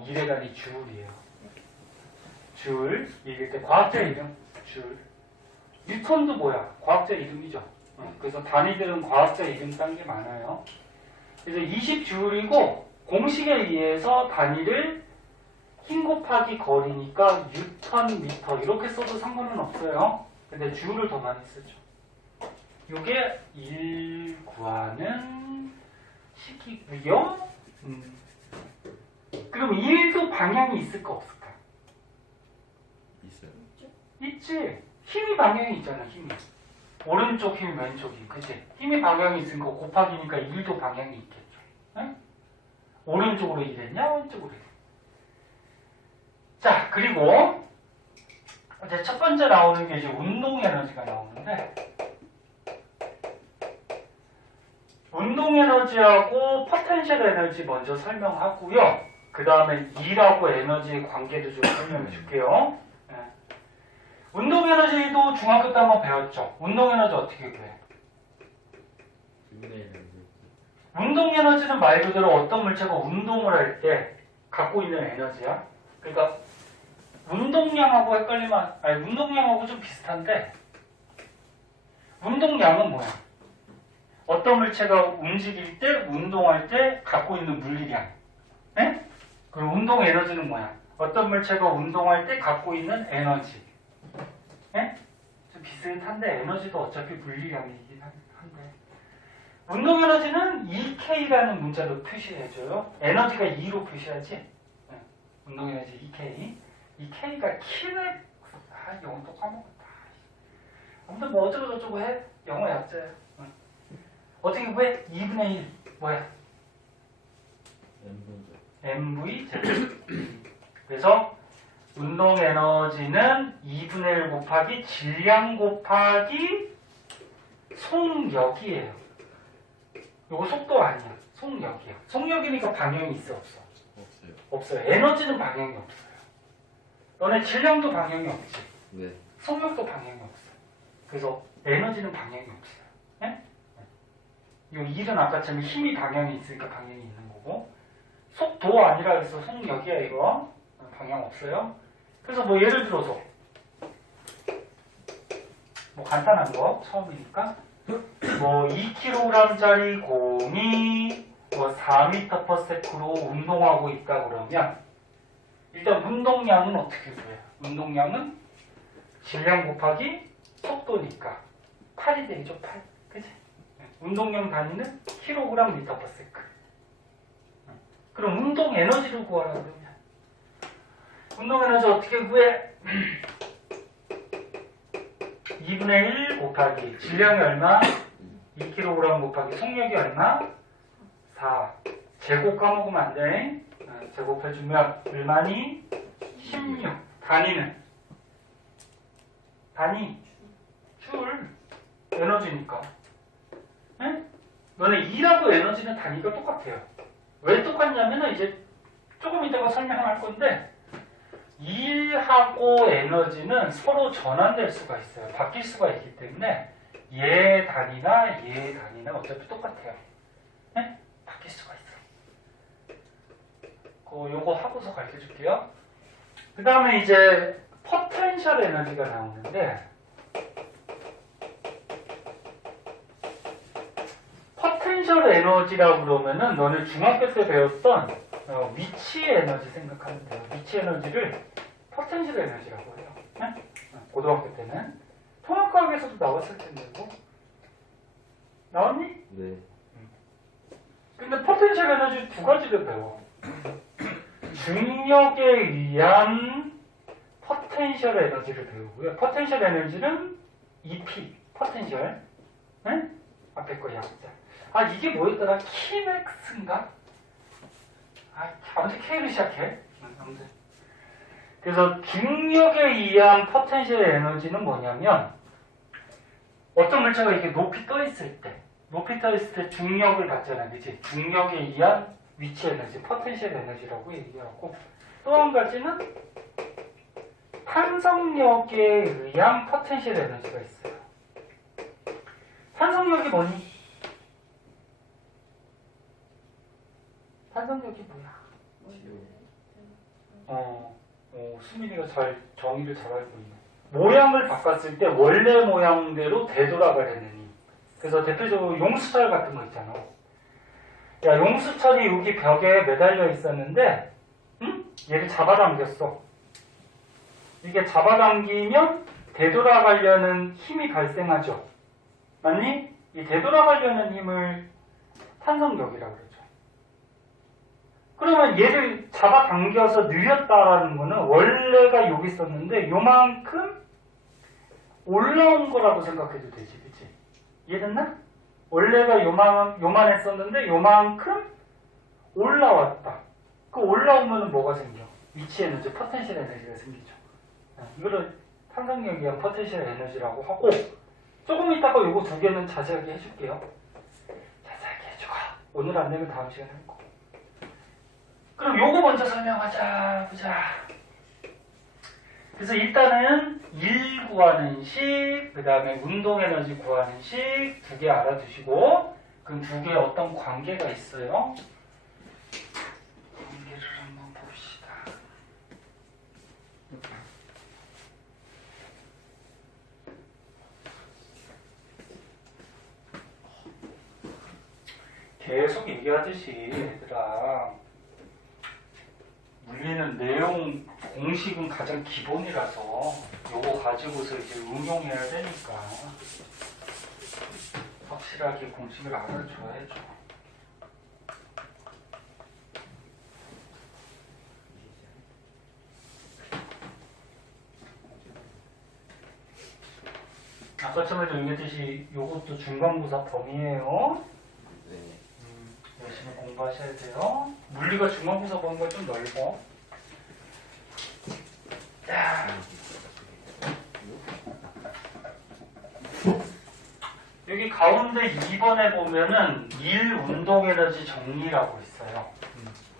일의 단위 줄이에요. 줄. 이길 때 과학자 이름? 줄. 뉴턴도 뭐야? 과학자 이름이죠. 그래서 단위들은 과학자 이름 딴 게 많아요. 그래서 20줄이고 공식에 의해서 단위를 힘 곱하기 거리니까 뉴턴 미터 이렇게 써도 상관은 없어요. 근데 줄을 더 많이 쓰죠. 이게 1 구하는 식이고요. 그럼 1도 방향이 있을까 없을까? 있어요. 있지. 힘이 방향이 있잖아. 힘이. 오른쪽 힘, 왼쪽 힘. 그치? 힘이 방향이 있으니까 곱하기니까 1도 방향이 있겠죠. 응? 오른쪽으로 일했냐? 왼쪽으로 일했냐? 자, 그리고 이제 첫 번째 나오는 게 이제 운동 에너지가 나오는데 운동 에너지하고 포텐셜 에너지 먼저 설명하고요. 그 다음에 일하고 에너지의 관계도 좀 설명해 줄게요. 운동 에너지도 중학교 때 한번 배웠죠. 운동 에너지 어떻게 구해? 운동 에너지는 말 그대로 어떤 물체가 운동을 할 때 갖고 있는 에너지야. 그러니까 운동량하고 헷갈리면 운동량하고 좀 비슷한데 운동량은 뭐야? 어떤 물체가 움직일 때 운동할 때 갖고 있는 물리량. 네? 그리고 운동 에너지는 뭐야? 어떤 물체가 운동할 때 갖고 있는 에너지. 네? 좀 비슷한데 에너지도 어차피 물리량이긴 한데 운동 에너지는 EK라는 문자로 표시해줘요. 에너지가 E로 표시하지. 네. 운동 에너지 EK. EK가 키네. 영어 또 까먹었다. 아무튼 뭐 어쩌고 저쩌고 해. 영어 약자야. 어떻게 왜 2분의 1 뭐야? MV 제곱. 그래서 운동 에너지는 2분의 1 곱하기 질량 곱하기 속력이에요. 이거 속도 아니야. 속력이야. 속력이니까 방향이 있어 없어? 없어요. 없어요. 에너지는 방향이 없어요. 너네 질량도 방향이 없지. 네. 속력도 방향이 없어요. 그래서 에너지는 방향이 없어요. 네? 이 일은 아까처럼 힘이 방향이 있으니까 방향이 있는 거고 속도 아니라 해서 속력이야 이거. 방향 없어요. 그래서 뭐 예를 들어서 뭐 간단한 거 처음이니까 뭐 2kg짜리 공이 뭐 4m/s로 운동하고 있다 그러면 일단 운동량은 어떻게 돼요? 운동량은 질량 곱하기 속도니까 8이 되겠죠? 8. 그치? 운동량 단위는 kg/m/s. 그럼 운동 에너지를 구하라 그러면 운동 에너지 어떻게 구해? 2분의 1 곱하기 질량이 얼마? 2kg 곱하기 속력이 얼마? 4. 제곱 까먹으면 안 돼. 제곱해주면 얼마니? 16. 단위는? 단위. 줄. 에너지니까. 응? 너네 2라고 에너지는 단위가 똑같아요. 왜 똑같냐면은 이제 조금 이따가 설명할 건데 1하고 에너지는 서로 전환될 수가 있어요. 바뀔 수가 있기 때문에 얘 단위나 얘 단위는 어차피 똑같아요. 네? 바뀔 수가 있어요. 요거 하고서 가르쳐 줄게요. 그 다음에 이제 포텐셜 에너지가 나오는데 포텐셜 에너지라고 그러면은 너네 중학교 때 배웠던 위치 에너지 생각하면 돼요. 위치 에너지를 포텐셜 에너지라고 해요. 네? 고등학교 때는 통합과학에서도 나왔을 텐데 뭐 나왔니? 네. 근데 포텐셜 에너지 두 가지를 배워. 중력에 의한 포텐셜 에너지를 배우고요. 포텐셜 에너지는 EP, 포텐셜. 네? 앞에 거 약자. 아 이게 뭐였더라? 키맥스인가? 아무튼 K로 시작해. 아무튼. 그래서 중력에 의한 포텐셜 에너지는 뭐냐면 어떤 물체가 이렇게 높이 떠 있을 때 중력을 받잖아, 그치? 중력에 의한 위치 에너지, 포텐셜 에너지라고 얘기하고 또 한 가지는 탄성력에 의한 포텐셜 에너지가 있어요. 탄성력이 뭐니? 탄성력이 뭐야? 수민이가 정의를 잘 알고 있네. 모양을 바꿨을 때 원래 모양대로 되돌아가려는 힘. 그래서 대표적으로 용수철 같은 거 있잖아. 야, 용수철이 여기 벽에 매달려 있었는데, 응? 얘를 잡아당겼어. 이게 잡아당기면 되돌아가려는 힘이 발생하죠. 맞니? 이 되돌아가려는 힘을 탄성력이라고 그러죠. 그러면 얘를 잡아당겨서 느렸다라는 거는 원래가 여기 있었는데 요만큼 올라온 거라고 생각해도 되지, 그치? 이해됐나? 원래가 요만했었는데 요만큼 올라왔다. 그 올라오면 뭐가 생겨? 위치 에너지, 포텐셜 에너지가 생기죠. 이거를 탄성력에 의한 포텐셜 에너지라고 하고 조금 이따가 요거 두 개는 자세하게 해줄게요. 자세하게 해줘. 오늘 안 되면 다음 시간에 할 거. 그럼 요거 먼저 설명하자. 보자. 그래서 일단은 1 구하는 식, 그 다음에 운동 에너지 구하는 식 두 개 알아두시고 그 두 개에 어떤 관계가 있어요. 관계를 한번 봅시다. 계속 얘기하듯이 얘들아 물리는 내용 공식은 가장 기본이라서 요거 가지고서 이제 응용해야 되니까 확실하게 공식을 알아줘야죠. 아까 처음에도 얘기했듯이 요것도 중간고사 범위예요. 네. 열심히 공부하셔야 돼요. 물리가 중간고사 범위가 좀 넓어. 자. 여기 가운데 2번에 보면은 1 운동 에너지 정리라고 있어요.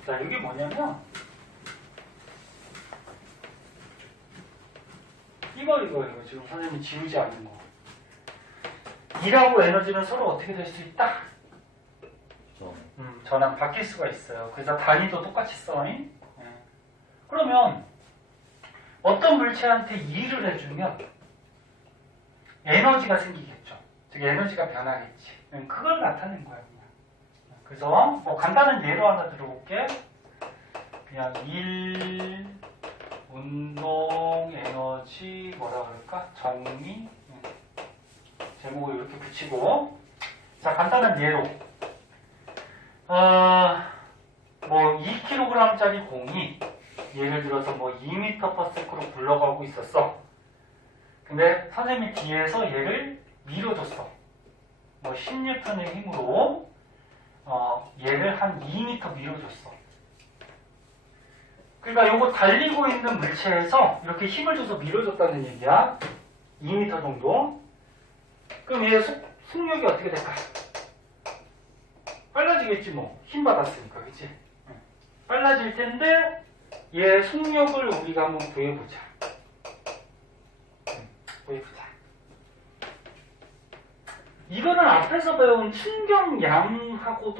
자, 이게 뭐냐면 이거 지금 선생님이 지우지 않는 거. 1하고 에너지는 서로 어떻게 될 수 있다? 전환 바뀔 수가 있어요. 그래서 단위도 똑같이 써. 그러면 어떤 물체한테 2를 해주면 에너지가 생기겠죠. 즉 에너지가 변하겠지. 그걸 나타낸 거야 그냥. 그래서 뭐 간단한 예로 하나 들어볼게. 그냥 1 운동 에너지 뭐라 그럴까? 정의 제목을 이렇게 붙이고 자 간단한 예로 뭐 2kg짜리 공이 예를 들어서 뭐 2m/s로 굴러가고 있었어. 근데 선생님이 뒤에서 얘를 밀어줬어. 뭐 10N의 힘으로 얘를 한 2m 밀어줬어. 그러니까 요거 달리고 있는 물체에서 이렇게 힘을 줘서 밀어줬다는 얘기야. 2m 정도. 그럼 얘 속력이 어떻게 될까? 빨라지겠지 뭐. 힘 받았으니까, 그치? 빨라질 텐데 얘 속력을 우리가 한번 구해보자. 구해보자. 이거는 앞에서 배운 충격량하고도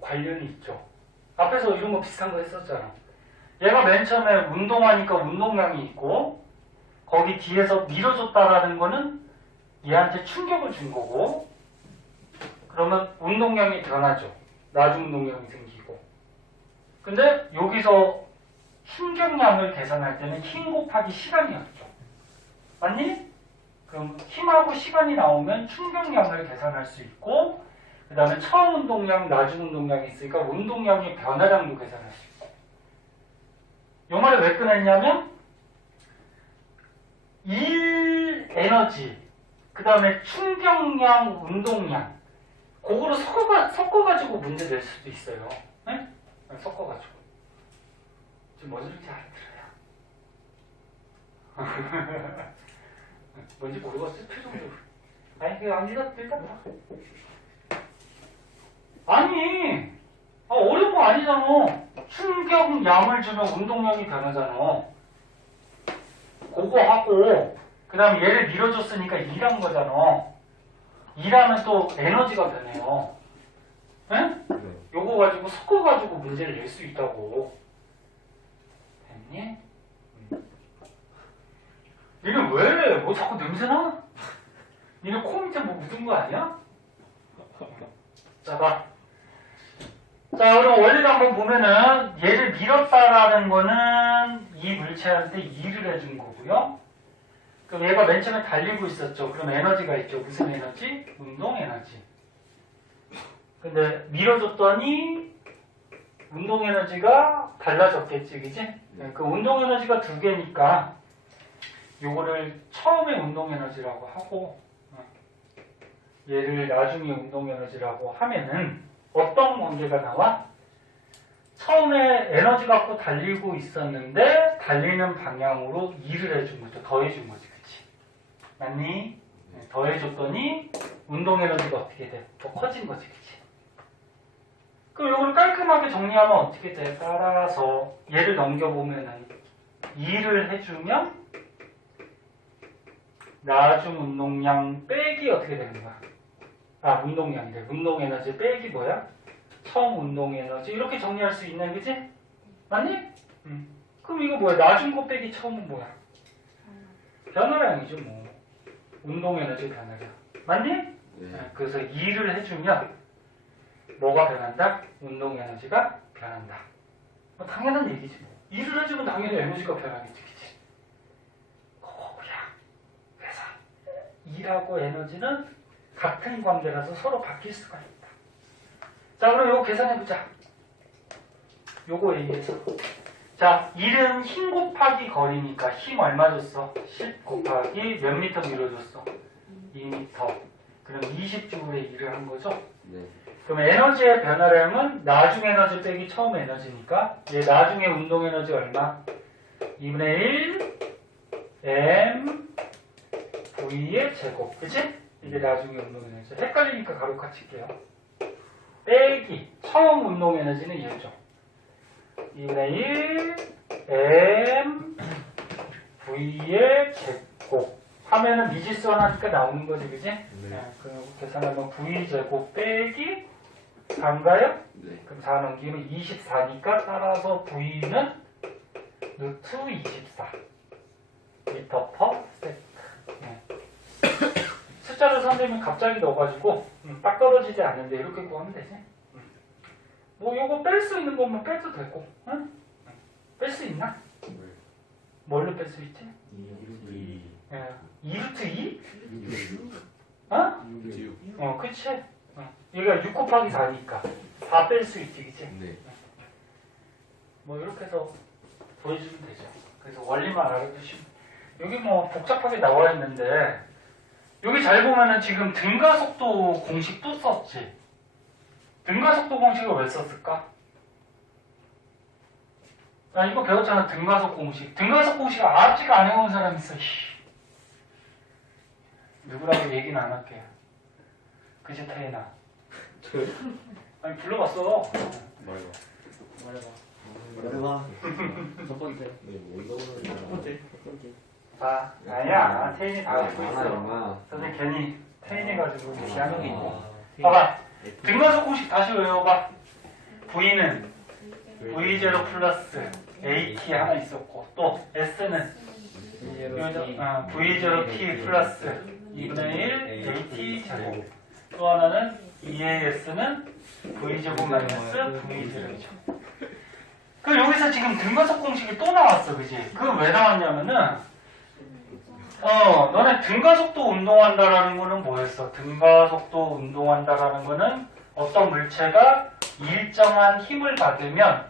관련이 있죠. 앞에서 이런 거 비슷한 거 했었잖아. 얘가 맨 처음에 운동하니까 운동량이 있고 거기 뒤에서 밀어줬다라는 거는 얘한테 충격을 준 거고 그러면 운동량이 변하죠. 나중 운동량이 생기고 근데 여기서 충격량을 계산할 때는 힘 곱하기 시간이었죠. 맞니? 그럼 힘하고 시간이 나오면 충격량을 계산할 수 있고 그 다음에 처음 운동량, 나중 운동량이 있으니까 운동량의 변화량도 계산할 수 있고 이 말을 왜 꺼냈냐면 1 에너지 그 다음에 충격량, 운동량 그거로 섞어가지고 문제 낼 수도 있어요. 네? 섞어가지고 지금 뭔지 알아들어요? 뭔지 모르겠어요? 표정도 아니 그게 아니라 일단 봐. 아니 어려운 거 아니잖아. 충격량을 주면 운동량이 변하잖아. 그거 하고 그 다음에 얘를 밀어줬으니까 일한 거잖아. 일하면 또 에너지가 변해요. 응? 네. 요거 가지고 섞어가지고 문제를 낼 수 있다고. 됐니? 니네 왜? 뭐 자꾸 냄새나? 니네 코 밑에 뭐 묻은 거 아니야? 자, 봐. 자, 그럼 원리를 한번 보면은 얘를 밀었다라는 거는 이 물체한테 일을 해준 거고요. 그럼 얘가 맨 처음에 달리고 있었죠. 그럼 에너지가 있죠. 무슨 에너지? 운동 에너지. 근데 밀어줬더니 운동 에너지가 달라졌겠지, 그지? 그 운동 에너지가 두 개니까 요거를 처음에 운동 에너지라고 하고 얘를 나중에 운동 에너지라고 하면은 어떤 관계가 나와? 처음에 에너지 갖고 달리고 있었는데 달리는 방향으로 일을 해준 거죠. 더해준 거지, 그치? 맞니? 더해줬더니 운동 에너지가 어떻게 돼? 더 커진 거지, 그치? 그럼 이걸 깔끔하게 정리하면 어떻게 돼? 따라서 얘를 넘겨보면은 일을 해주면 나중 운동량 빼기 어떻게 되는 거야? 아, 운동량이래. 운동 에너지 빼기 뭐야? 처음 운동 에너지. 이렇게 정리할 수 있는, 그지? 맞니? 그럼 이거 뭐야? 나중 거 빼기 처음은 뭐야? 변화량이죠, 뭐. 운동 에너지 변화량. 맞니? 네. 그래서 일을 해주면 뭐가 변한다? 운동 에너지가 변한다. 뭐 당연한 얘기지. 뭐. 일을 해주면 당연히 에너지가 변하겠지, 그치? 그거야. 그래서 일하고 에너지는 같은 관계라서 서로 바뀔 수가 있다. 자, 그럼 이거 계산해보자. 요거 얘기해서. 자, 1은 힘 곱하기 거리니까 힘 얼마 줬어? 10 곱하기 몇 미터 밀어줬어? 2미터. 그럼 20J의 일을 한 거죠? 네. 그럼 에너지의 변화량은 나중 에너지 빼기 처음 에너지니까 얘 나중에 운동 에너지 얼마? 2분의 1 m v의 제곱. 그치? 이게 나중에 운동 에너지. 헷갈리니까 가로가 칠게요. 빼기 처음 운동 에너지는 얘죠. 2분의 1 m v의 제곱 하면은 미지수 하나니까 나오는 거지, 그지? 네. 그럼 계산하면 v 제곱 빼기 4인가요? 네. 그럼 4 넘기면 24니까 따라서 v는 루트 24 미터 퍼 세컨드. 숫자 숫자를 선생님이 갑자기 넣어가지고 딱 떨어지지 않는데 이렇게 구하면 되지. 뭐 요거 뺄 수 있는 것만 빼도 되고, 응? 뺄 수 있나? 뭘로 뺄 수 있지? 2루트 2? 어? 그치? 얘가 6 곱하기 4니까 4 뺄 수 있지, 그치? 네. 뭐 이렇게 해서 보여주면 되죠. 그래서 원리만 알아두시면 여기 뭐 복잡하게 나와 있는데 여기 잘 보면은 지금 등가속도 공식 또 썼지. 등가속도 공식을 왜 썼을까? 나 이거 배웠잖아. 등가속 공식. 등가속 공식 아직도 안 해본 사람 있어. 누구라고 얘기는 안 할게요. 그치 태인아. 아니 불러봤어. 말해봐. 첫 번째. 첫 번째. 아 아니야. 태인이 다 알고 많아 있어. 얼마. 선생님 괜히 태인이 가지고 얘기하는 게 있고. 봐봐. 등가속 공식 다시 외워봐. V는 V0 플러스 AT 하나 있었고 또 S는 V0T 플러스 2분의 1 AT 제곱 또 하나는 EAS는 V제곱 마이너스 V0이죠. 그 여기서 지금 등가속 공식이 또 나왔어, 그지? 그거 왜 나왔냐면은 너네 등가속도 운동한다라는 거는 뭐였어? 등가속도 운동한다라는 거는 어떤 물체가 일정한 힘을 받으면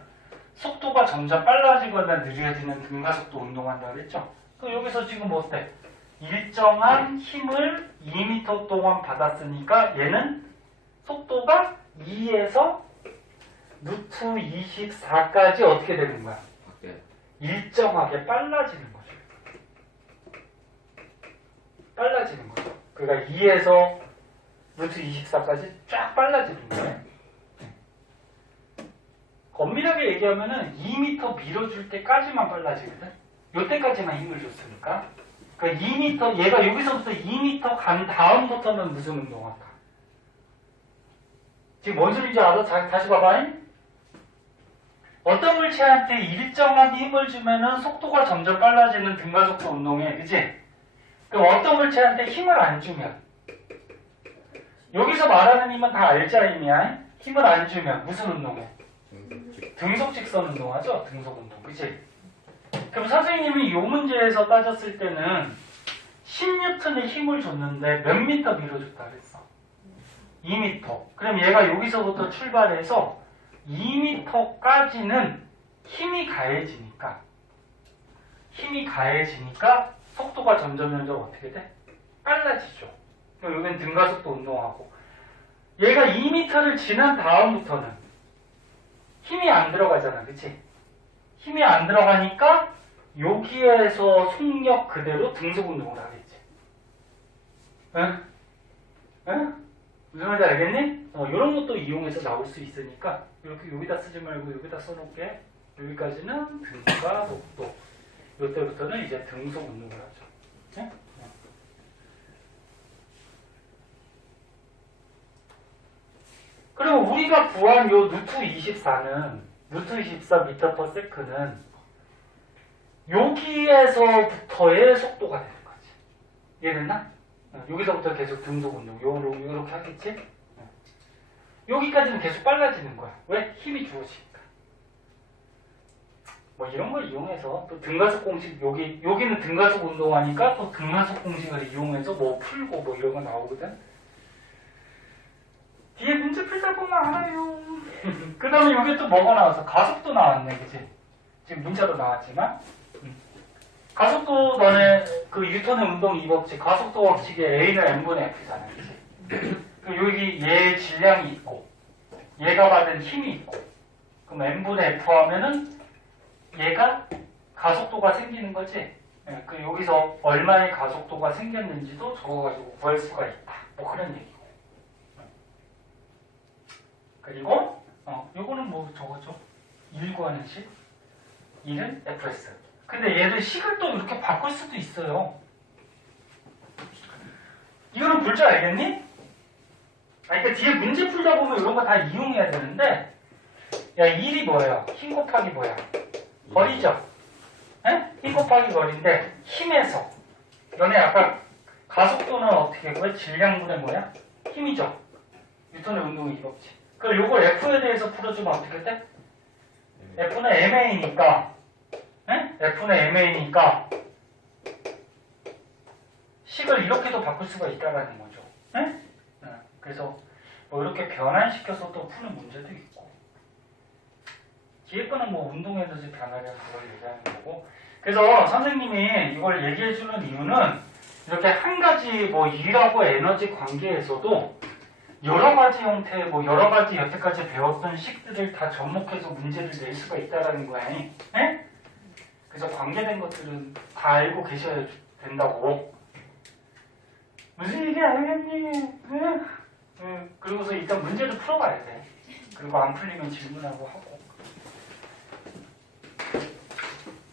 속도가 점점 빨라지거나 느려지는 등가속도 운동한다 그랬죠? 그 여기서 지금 뭐 어때? 일정한 힘을 2m 동안 받았으니까 얘는 속도가 2에서 루트 24까지 어떻게 되는 거야? 밖에. 일정하게 빨라지는 거죠. 빨라지는 거죠. 그러니까 2에서 루트 24까지 쫙 빨라지는 거예요. 엄밀하게 얘기하면은 2m 밀어줄 때까지만 빨라지거든. 요때까지만 힘을 줬으니까. 그러니까 2m, 얘가 여기서부터 2m 간 다음부터는 무슨 운동할까? 지금 뭔 소리인지 알아? 다시 봐봐. 어떤 물체한테 일정한 힘을 주면은 속도가 점점 빨라지는 등가속도 운동에, 그치? 그럼 어떤 물체한테 힘을 안 주면, 여기서 말하는 힘은 다 알자 힘이야. 힘을 안 주면 무슨 운동해? 등속 직선 운동하죠? 등속 운동, 그치? 그럼 선생님이 이 문제에서 따졌을 때는 10N의 힘을 줬는데 몇 미터 밀어줬다 그랬어? 2m. 그럼 얘가 여기서부터 출발해서 2m까지는 힘이 가해지니까 속도가 점점 어떻게 돼? 빨라지죠. 그럼 여기는 등가속도 운동하고 얘가 2m를 지난 다음부터는 힘이 안 들어가잖아. 그치? 힘이 안 들어가니까 여기에서 속력 그대로 등속 운동을 하겠지. 응? 응? 무슨 말인지 알겠니? 이런 것도 이용해서 나올 수 있으니까 이렇게 여기다 쓰지 말고 여기다 써놓을게. 여기까지는 등가 속도. 이때부터는 이제 등속 운동을 하죠. 네? 그리고 우리가 구한 요 루트 24는 루트 24m/s는 여기에서부터의 속도가 되는 거지. 이해됐나? 여기서부터 계속 등속 운동 요렇게 하겠지? 여기까지는 계속 빨라지는 거야. 왜? 힘이 주어지니까. 뭐 이런 걸 이용해서 또 등가속 공식 여기는 등가속 운동하니까 또 등가속 공식을 이용해서 뭐 풀고 뭐 이런 거 나오거든. 뒤에 문제 풀다 보면 알아요. 그 다음에 여기 또 뭐가 나와서 가속도 나왔네, 그치? 지금 문자로 나왔지만 가속도 너네 그 뉴턴의 운동 이법칙 가속도 법칙에 A는 M분의 F잖아, 그치? 그리고 여기 얘의 질량이 있고 얘가 받은 힘이 있고 그럼 M분의 F 하면은 얘가 가속도가 생기는 거지. 그 여기서 얼마의 가속도가 생겼는지도 적어가지고 구할 수가 있다. 뭐 그런 얘기고. 그리고 요거는 뭐 저거죠. 1 구하는 식. 1은 FS. 근데 얘를 식을 또 이렇게 바꿀 수도 있어요. 이거는 볼 줄 알겠니? 그러니까 뒤에 문제 풀다 보면 이런 거 다 이용해야 되는데 야 1이 뭐예요? 힘 곱하기 뭐야? 거리죠? 에? 힘 곱하기 거리인데 힘에서 너네 아까 가속도는 어떻게 구해? 질량분의 뭐야? 힘이죠. 뉴턴의 운동의 이력지. 그럼 요걸 F에 대해서 풀어주면 어떻게 돼? F는 MA니까, F는 MA니까 식을 이렇게도 바꿀 수가 있다라는 거죠. 그래서 뭐 이렇게 변환시켜서 또 푸는 문제도 있고. 뒤에 거는 뭐 운동에너지 변화량 그걸 얘기하는 거고. 그래서 선생님이 이걸 얘기해주는 이유는 이렇게 한 가지 뭐 일하고 에너지 관계에서도 여러 가지 형태의 뭐 여러 가지 여태까지 배웠던 식들을 다 접목해서 문제를 낼 수가 있다라는 거야. 그래서 관계된 것들은 다 알고 계셔야 된다고. 무슨 얘기 알겠니? 그리고서 일단 문제도 풀어봐야 돼. 그리고 안 풀리면 질문하고 하고.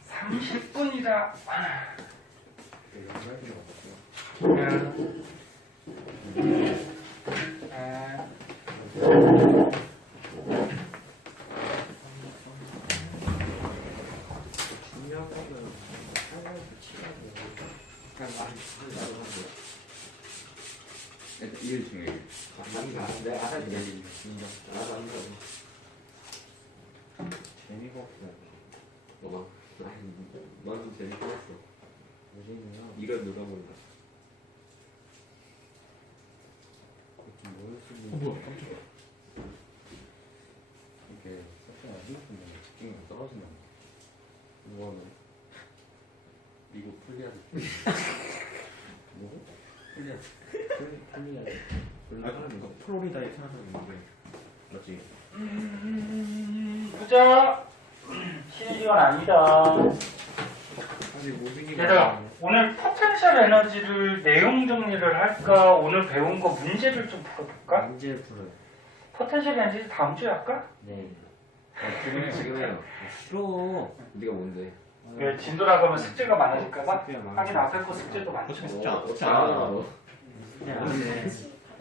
30분이다. 일 중에 내가 알아야 돼. 알아서 한 거야. 재미가 없어. 너가 넌 재밌게 했어. 무슨이야? 이걸 눌러본다. 뭐야 깜짝이야. 이게 사실 핸드폰에 집중이 떨어지면 이거는 미국 풀리아드 뭐? 풀리아드 풀리아드 플로리다에 사는 사람인데 맞지? 보자. 쉬는 시간 아니다. 아직 모빙이 얘들아, 오늘 포텐셜 에너지를 내용 정리를 할까? 오늘 배운 거 문제를 좀 풀어볼까? 문제 풀어요. 포텐셜 에너지 다음 주에 할까? 네. 지금 해요. 싫어. 네가 뭔데? 왜 진도라 그러면 숙제가 많아질까봐? 숙제가 많아. 하긴 앞에 거 숙제도 많죠. 어떻게 안 하나 너?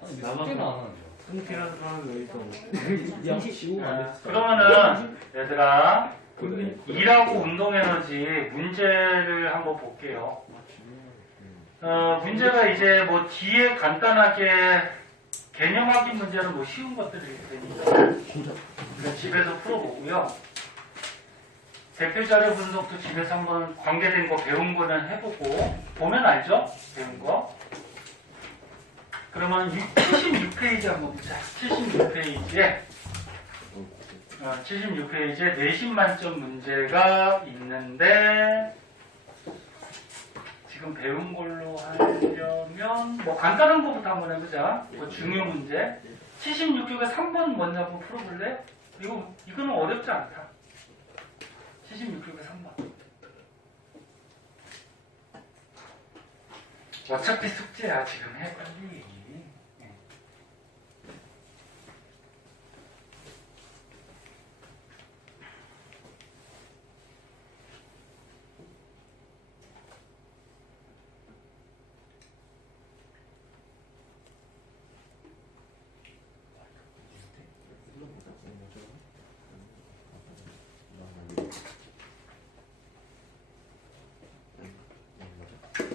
숙제는 안 하죠. 상태라는 사람이 어디서 야 지우면 안 됐어. 그러면은 얘들아, 그래. 일하고 운동 에너지 문제를 한번 볼게요. 문제가 이제 뭐 뒤에 간단하게 개념 확인 문제는 뭐 쉬운 것들이 되니까 그냥 집에서 풀어보고요. 대표 자료 분석도 집에서 한번 관계된 거 배운 거는 해보고 보면 알죠? 배운 거. 그러면 76페이지 한번 보자. 76페이지에 76페이지에 내신 만점 문제가 있는데 지금 배운 걸로 하려면 뭐 간단한 거부터 한번 해보자. 뭐 중요 문제 76쪽에 3번 먼저 한번 풀어볼래? 이거는 어렵지 않다. 76쪽에 3번. 어차피 숙제야. 지금 해 빨리.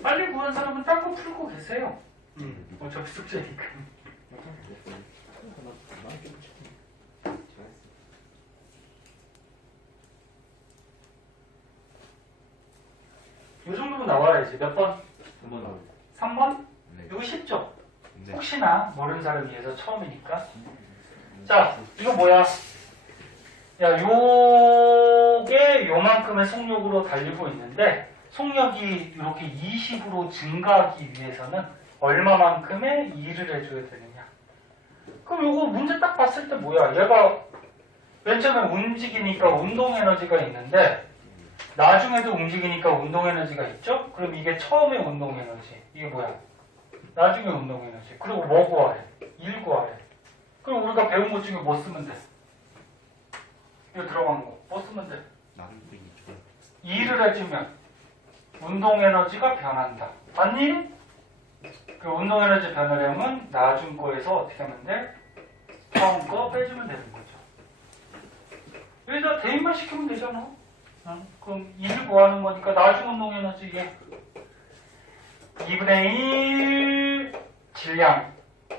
빨리 구한 사람은 딴 거 풀고 계세요. 어차피 숙제니까. 이 정도면 나와야지. 몇 번? 3번? 이거 쉽죠? 혹시나 모르는 사람을 위해서 처음이니까. 자, 이거 뭐야? 야, 요게 요만큼의 속력으로 달리고 있는데 속력이 이렇게 20으로 증가하기 위해서는 얼마만큼의 일을 해줘야 되느냐. 그럼 요거 문제 딱 봤을 때 뭐야? 얘가 맨 처음에 움직이니까 운동 에너지가 있는데 나중에도 움직이니까 운동 에너지가 있죠? 그럼 이게 처음에 운동 에너지. 이게 뭐야? 나중에 운동 에너지. 그리고 뭐 구하래? 일 구하래. 그럼 우리가 배운 것 중에 뭐 쓰면 돼? 이거 들어간 거. 뭐 쓰면 돼? 일을 해주면 운동 에너지가 변한다. 맞니? 그 운동 에너지 변화량은 나중 거에서 어떻게 하면 돼? 다음 거 빼주면 되는 거죠. 여기다 대입만 시키면 되잖아. 그럼 일 구하는 거니까 나중 운동 에너지 얘 2분의 1 질량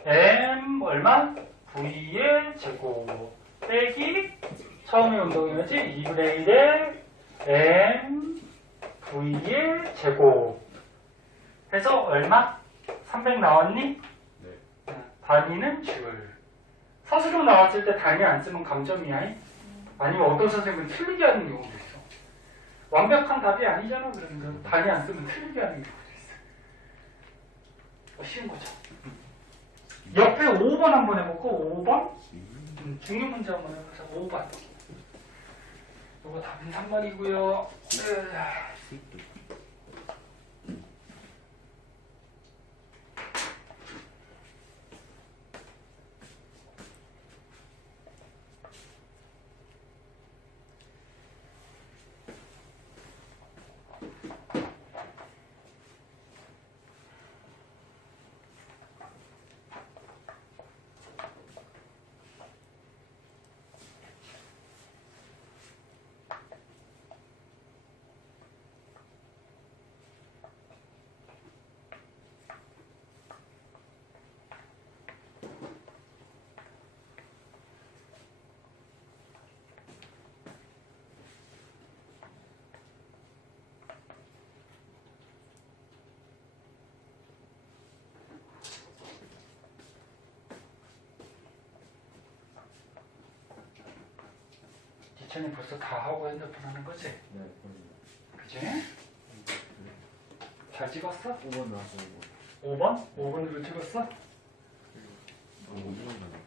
m 얼마? v의 제곱 빼기 처음에 운동이었지? 2분의 1에 m v의 제곱 해서 얼마? 300 나왔니? 네. 단위는 줄. 서술형 나왔을 때 단위 안 쓰면 감점이야. 아니면 어떤 선생님은 틀리게 하는 경우도 있어. 완벽한 답이 아니잖아. 그러면 단위 안 쓰면 틀리게 하는 경우도 있어. 쉬운 거죠. 옆에 5번 한번 해볼까? 5번? 중요 문제 한번 해보자. 5번. 이거 답은 3번이고요. 지천이 벌써 다 하고 핸드폰 하는 거지? 네. 그치? 잘 찍었어? 5번 나왔어요. 5번? 5번으로 찍었어? 5번 나왔어요.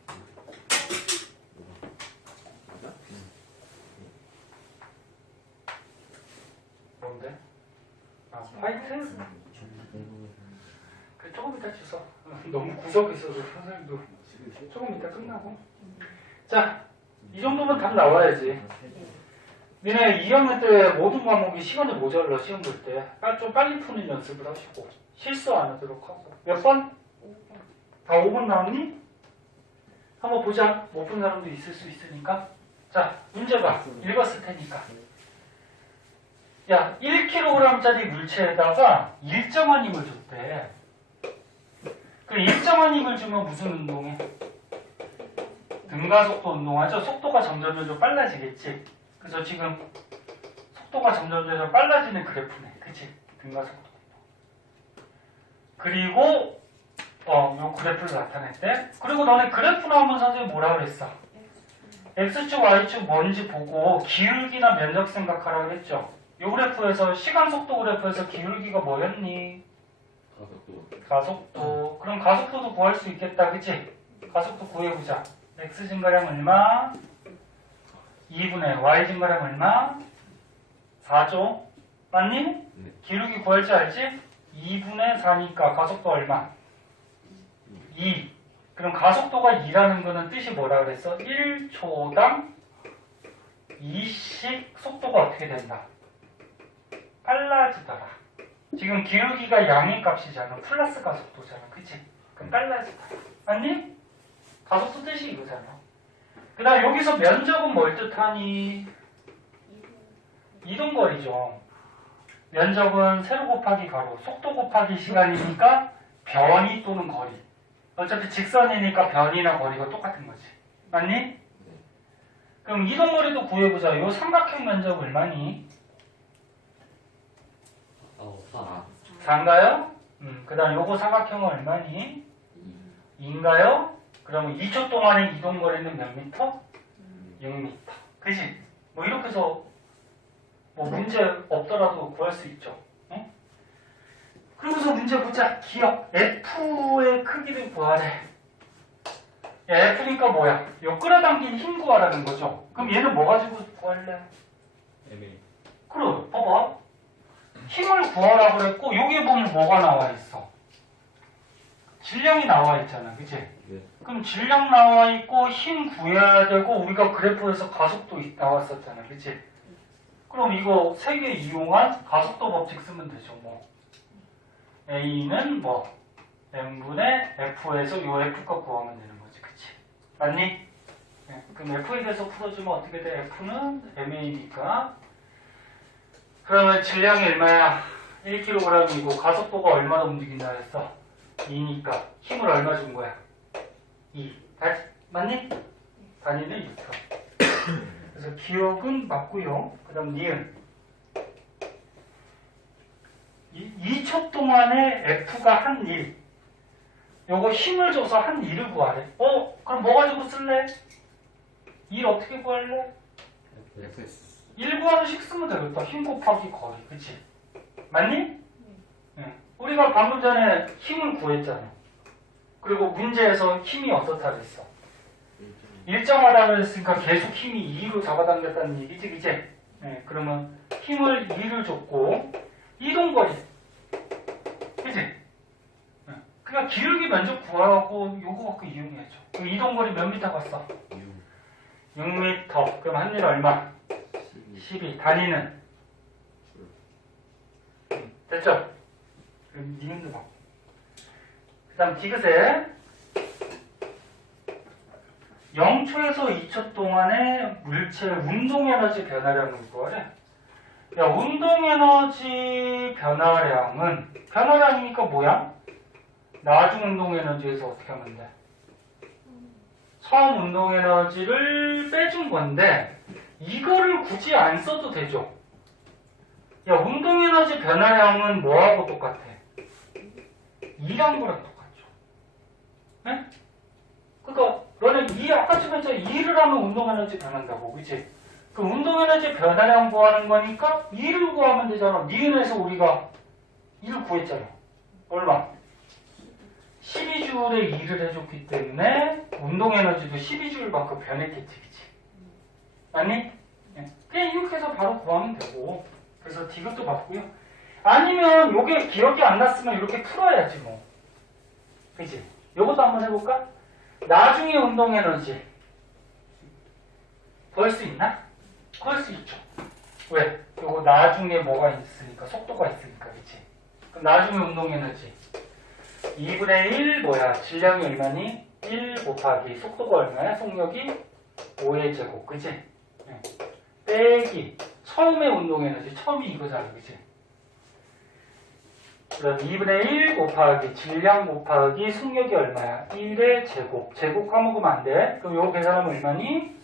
뭔데? 아, 화이트? 그래, 조금 이따 주소. 너무 구석에 있어서 선생님도 조금 이따 끝나고. 자, 이 정도면 답 나와야지. 니네 2학년 때 모든 과목이 시간이 모자라 시험 볼 때 좀 빨리 푸는 연습을 하시고 실수 안 하도록 하고. 몇 번? 다 5번 나왔니? 한번 보자. 못 본 사람도 있을 수 있으니까. 자, 문제가 읽었을 테니까. 야, 1kg짜리 물체에다가 일정한 힘을 줬대. 그 일정한 힘을 주면 무슨 운동해? 등가속도 운동하죠. 속도가 점점 빨라지겠지. 그래서 지금 속도가 점점 빨라지는 그래프네. 그치? 등가속도. 그리고 요 그래프를 나타냈대. 그리고 너네 그래프 나오면 선생님 뭐라 그랬어? X축, Y축 뭔지 보고 기울기나 면적 생각하라고 했죠. 요 그래프에서 시간 속도 그래프에서 기울기가 뭐였니? 가속도. 그럼 가속도도 구할 수 있겠다. 그치? 가속도 구해보자. X 증가량 얼마? 2분의 Y 증가량 얼마? 4죠? 맞니? 네. 기울기 구할 줄 알지? 2분의 4니까 가속도 얼마? 2. 그럼 가속도가 2라는 거는 뜻이 뭐라 그랬어? 1초당 2씩 속도가 어떻게 된다? 빨라지더라. 지금 기울기가 양의 값이잖아. 플러스 가속도잖아. 그치? 그럼 빨라지더라. 맞니? 가속도 뜻이 이거잖아. 그 다음 여기서 면적은 뭘 뜻하니? 이동거리죠. 면적은 세로 곱하기 가로, 속도 곱하기 시간이니까 변이 또는 거리. 어차피 직선이니까 변이나 거리가 똑같은 거지. 맞니? 그럼 이동거리도 구해보자. 요 삼각형 면적 얼마니? 4인가요? 그 다음 요거 삼각형은 얼마니? 2인가요? 그러면 2초 동안의 이동거리는 몇 미터? 6미터. 그치? 뭐 이렇게 해서 뭐 문제 없더라도 구할 수 있죠. 응? 그러고서 문제 보자. 기억. F의 크기를 구하래. 야, F니까 뭐야? 요 끌어당긴 힘 구하라는 거죠. 그럼 얘는 뭐 가지고 구할래? 그래, 봐봐. 힘을 구하라고 그랬고 여기에 보면 뭐가 나와 있어? 질량이 나와 있잖아. 그치? 네. 그럼 질량 나와 있고 힘 구해야 되고 우리가 그래프에서 가속도 나왔었잖아. 그치? 그럼 이거 세 개 이용한 가속도 법칙 쓰면 되죠. 뭐 A는 뭐 M분의 F에서 요 F값 구하면 되는 거지. 그치? 맞니? 네. 그럼 F에 대해서 풀어주면 어떻게 돼? F는 MA니까 그러면 질량이 얼마야? 1kg이고 가속도가 얼마나 움직인다 했어? 2니까 힘을 얼마 준 거야? 2. 맞니? 단위는 2m. 그래서 기억은 맞고요. 그 다음 니은 2초 동안에 F가 한 1. 요거 힘을 줘서 한 1을 구하래. 그럼 뭐 가지고 쓸래? 1 어떻게 구할래? FS 1 구하는 식 쓰면 되겠다. 힘 곱하기 거리. 그치? 맞니? 네. 우리가 방금 전에 힘을 구했잖아. 그리고 문제에서 힘이 어떻다 그랬어? 일정하다고 했으니까 계속 힘이 2로 잡아당겼다는 얘기지, 그치? 네. 그러면 힘을 2를 줬고 이동거리. 그치? 네. 그냥 기울기 면적 구하고 요거 갖고 이용해야죠. 그 이동거리 몇 미터 갔어? 6m. 그럼 한 일 얼마? 12. 단위는? 됐죠? 그럼 니은도 봐. 그 다음 디귿에 0초에서 2초 동안의 물체의 운동에너지 변화량을 구하래. 야, 운동에너지 변화량이니까 뭐야? 나중 운동에너지에서 어떻게 하면 돼? 처음 운동에너지를 빼준 건데 이거를 굳이 안 써도 되죠. 야, 운동에너지 변화량은 뭐하고 똑같아? 2란 거랑 똑같죠. 네? 그러니까 너는 아까처럼 했잖아. 2를 하면 운동에너지 변한다고. 그치? 그 운동에너지 변화량 구하는 거니까 2를 구하면 되잖아. 니은에서 우리가 1을 구했잖아. 얼마? 12줄에 2를 해줬기 때문에 운동에너지도 12줄만큼 변했겠지. 그치? 아니? 그냥 이렇게 해서 바로 구하면 되고. 그래서 디귿도 맞고요. 아니면 요게 기억이 안 났으면 이렇게 풀어야지 뭐. 그치? 요것도 한번 해볼까? 나중에 운동에너지 구할 수 있나? 구할 수 있죠. 왜? 요거 나중에 뭐가 있으니까, 속도가 있으니까. 그치? 그럼 나중에 운동에너지 2분의 1 뭐야? 질량이 얼마니? 1 곱하기 속도가 얼마야? 속력이 5의 제곱. 그치? 네. 빼기 처음에 운동에너지. 처음이 이거잖아. 그치? 그럼 2분의 1 곱하기 질량 곱하기 속력이 얼마야? 1의 제곱. 제곱 까먹으면 안 돼. 그럼 요거 계산하면 얼마니?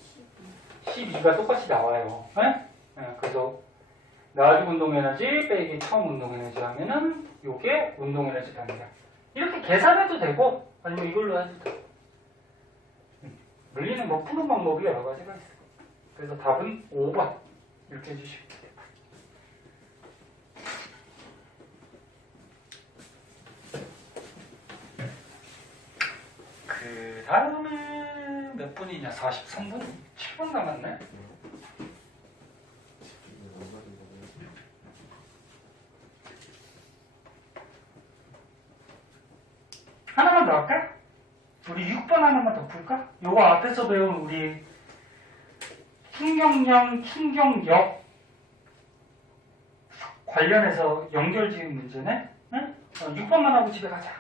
12가 똑같이 나와요. 네? 네, 그래서 나중 운동에너지 빼기 처음 운동에너지 하면은 요게 운동에너지 변화량. 이렇게 계산해도 되고 아니면 이걸로 해도 되고. 물리는 뭐 푸는 방법이 여러 가지가 있어요. 그래서 답은 5번 이렇게 해주시면 돼요. 그 다음에 몇 분이냐? 43분? 7분 남았네? 하나만 더 할까? 우리 6번 하나만 더 풀까? 요거 앞에서 배운 우리 충격량, 충격력 관련해서 연결 지은 문제네? 응? 6번만 하고 집에 가자.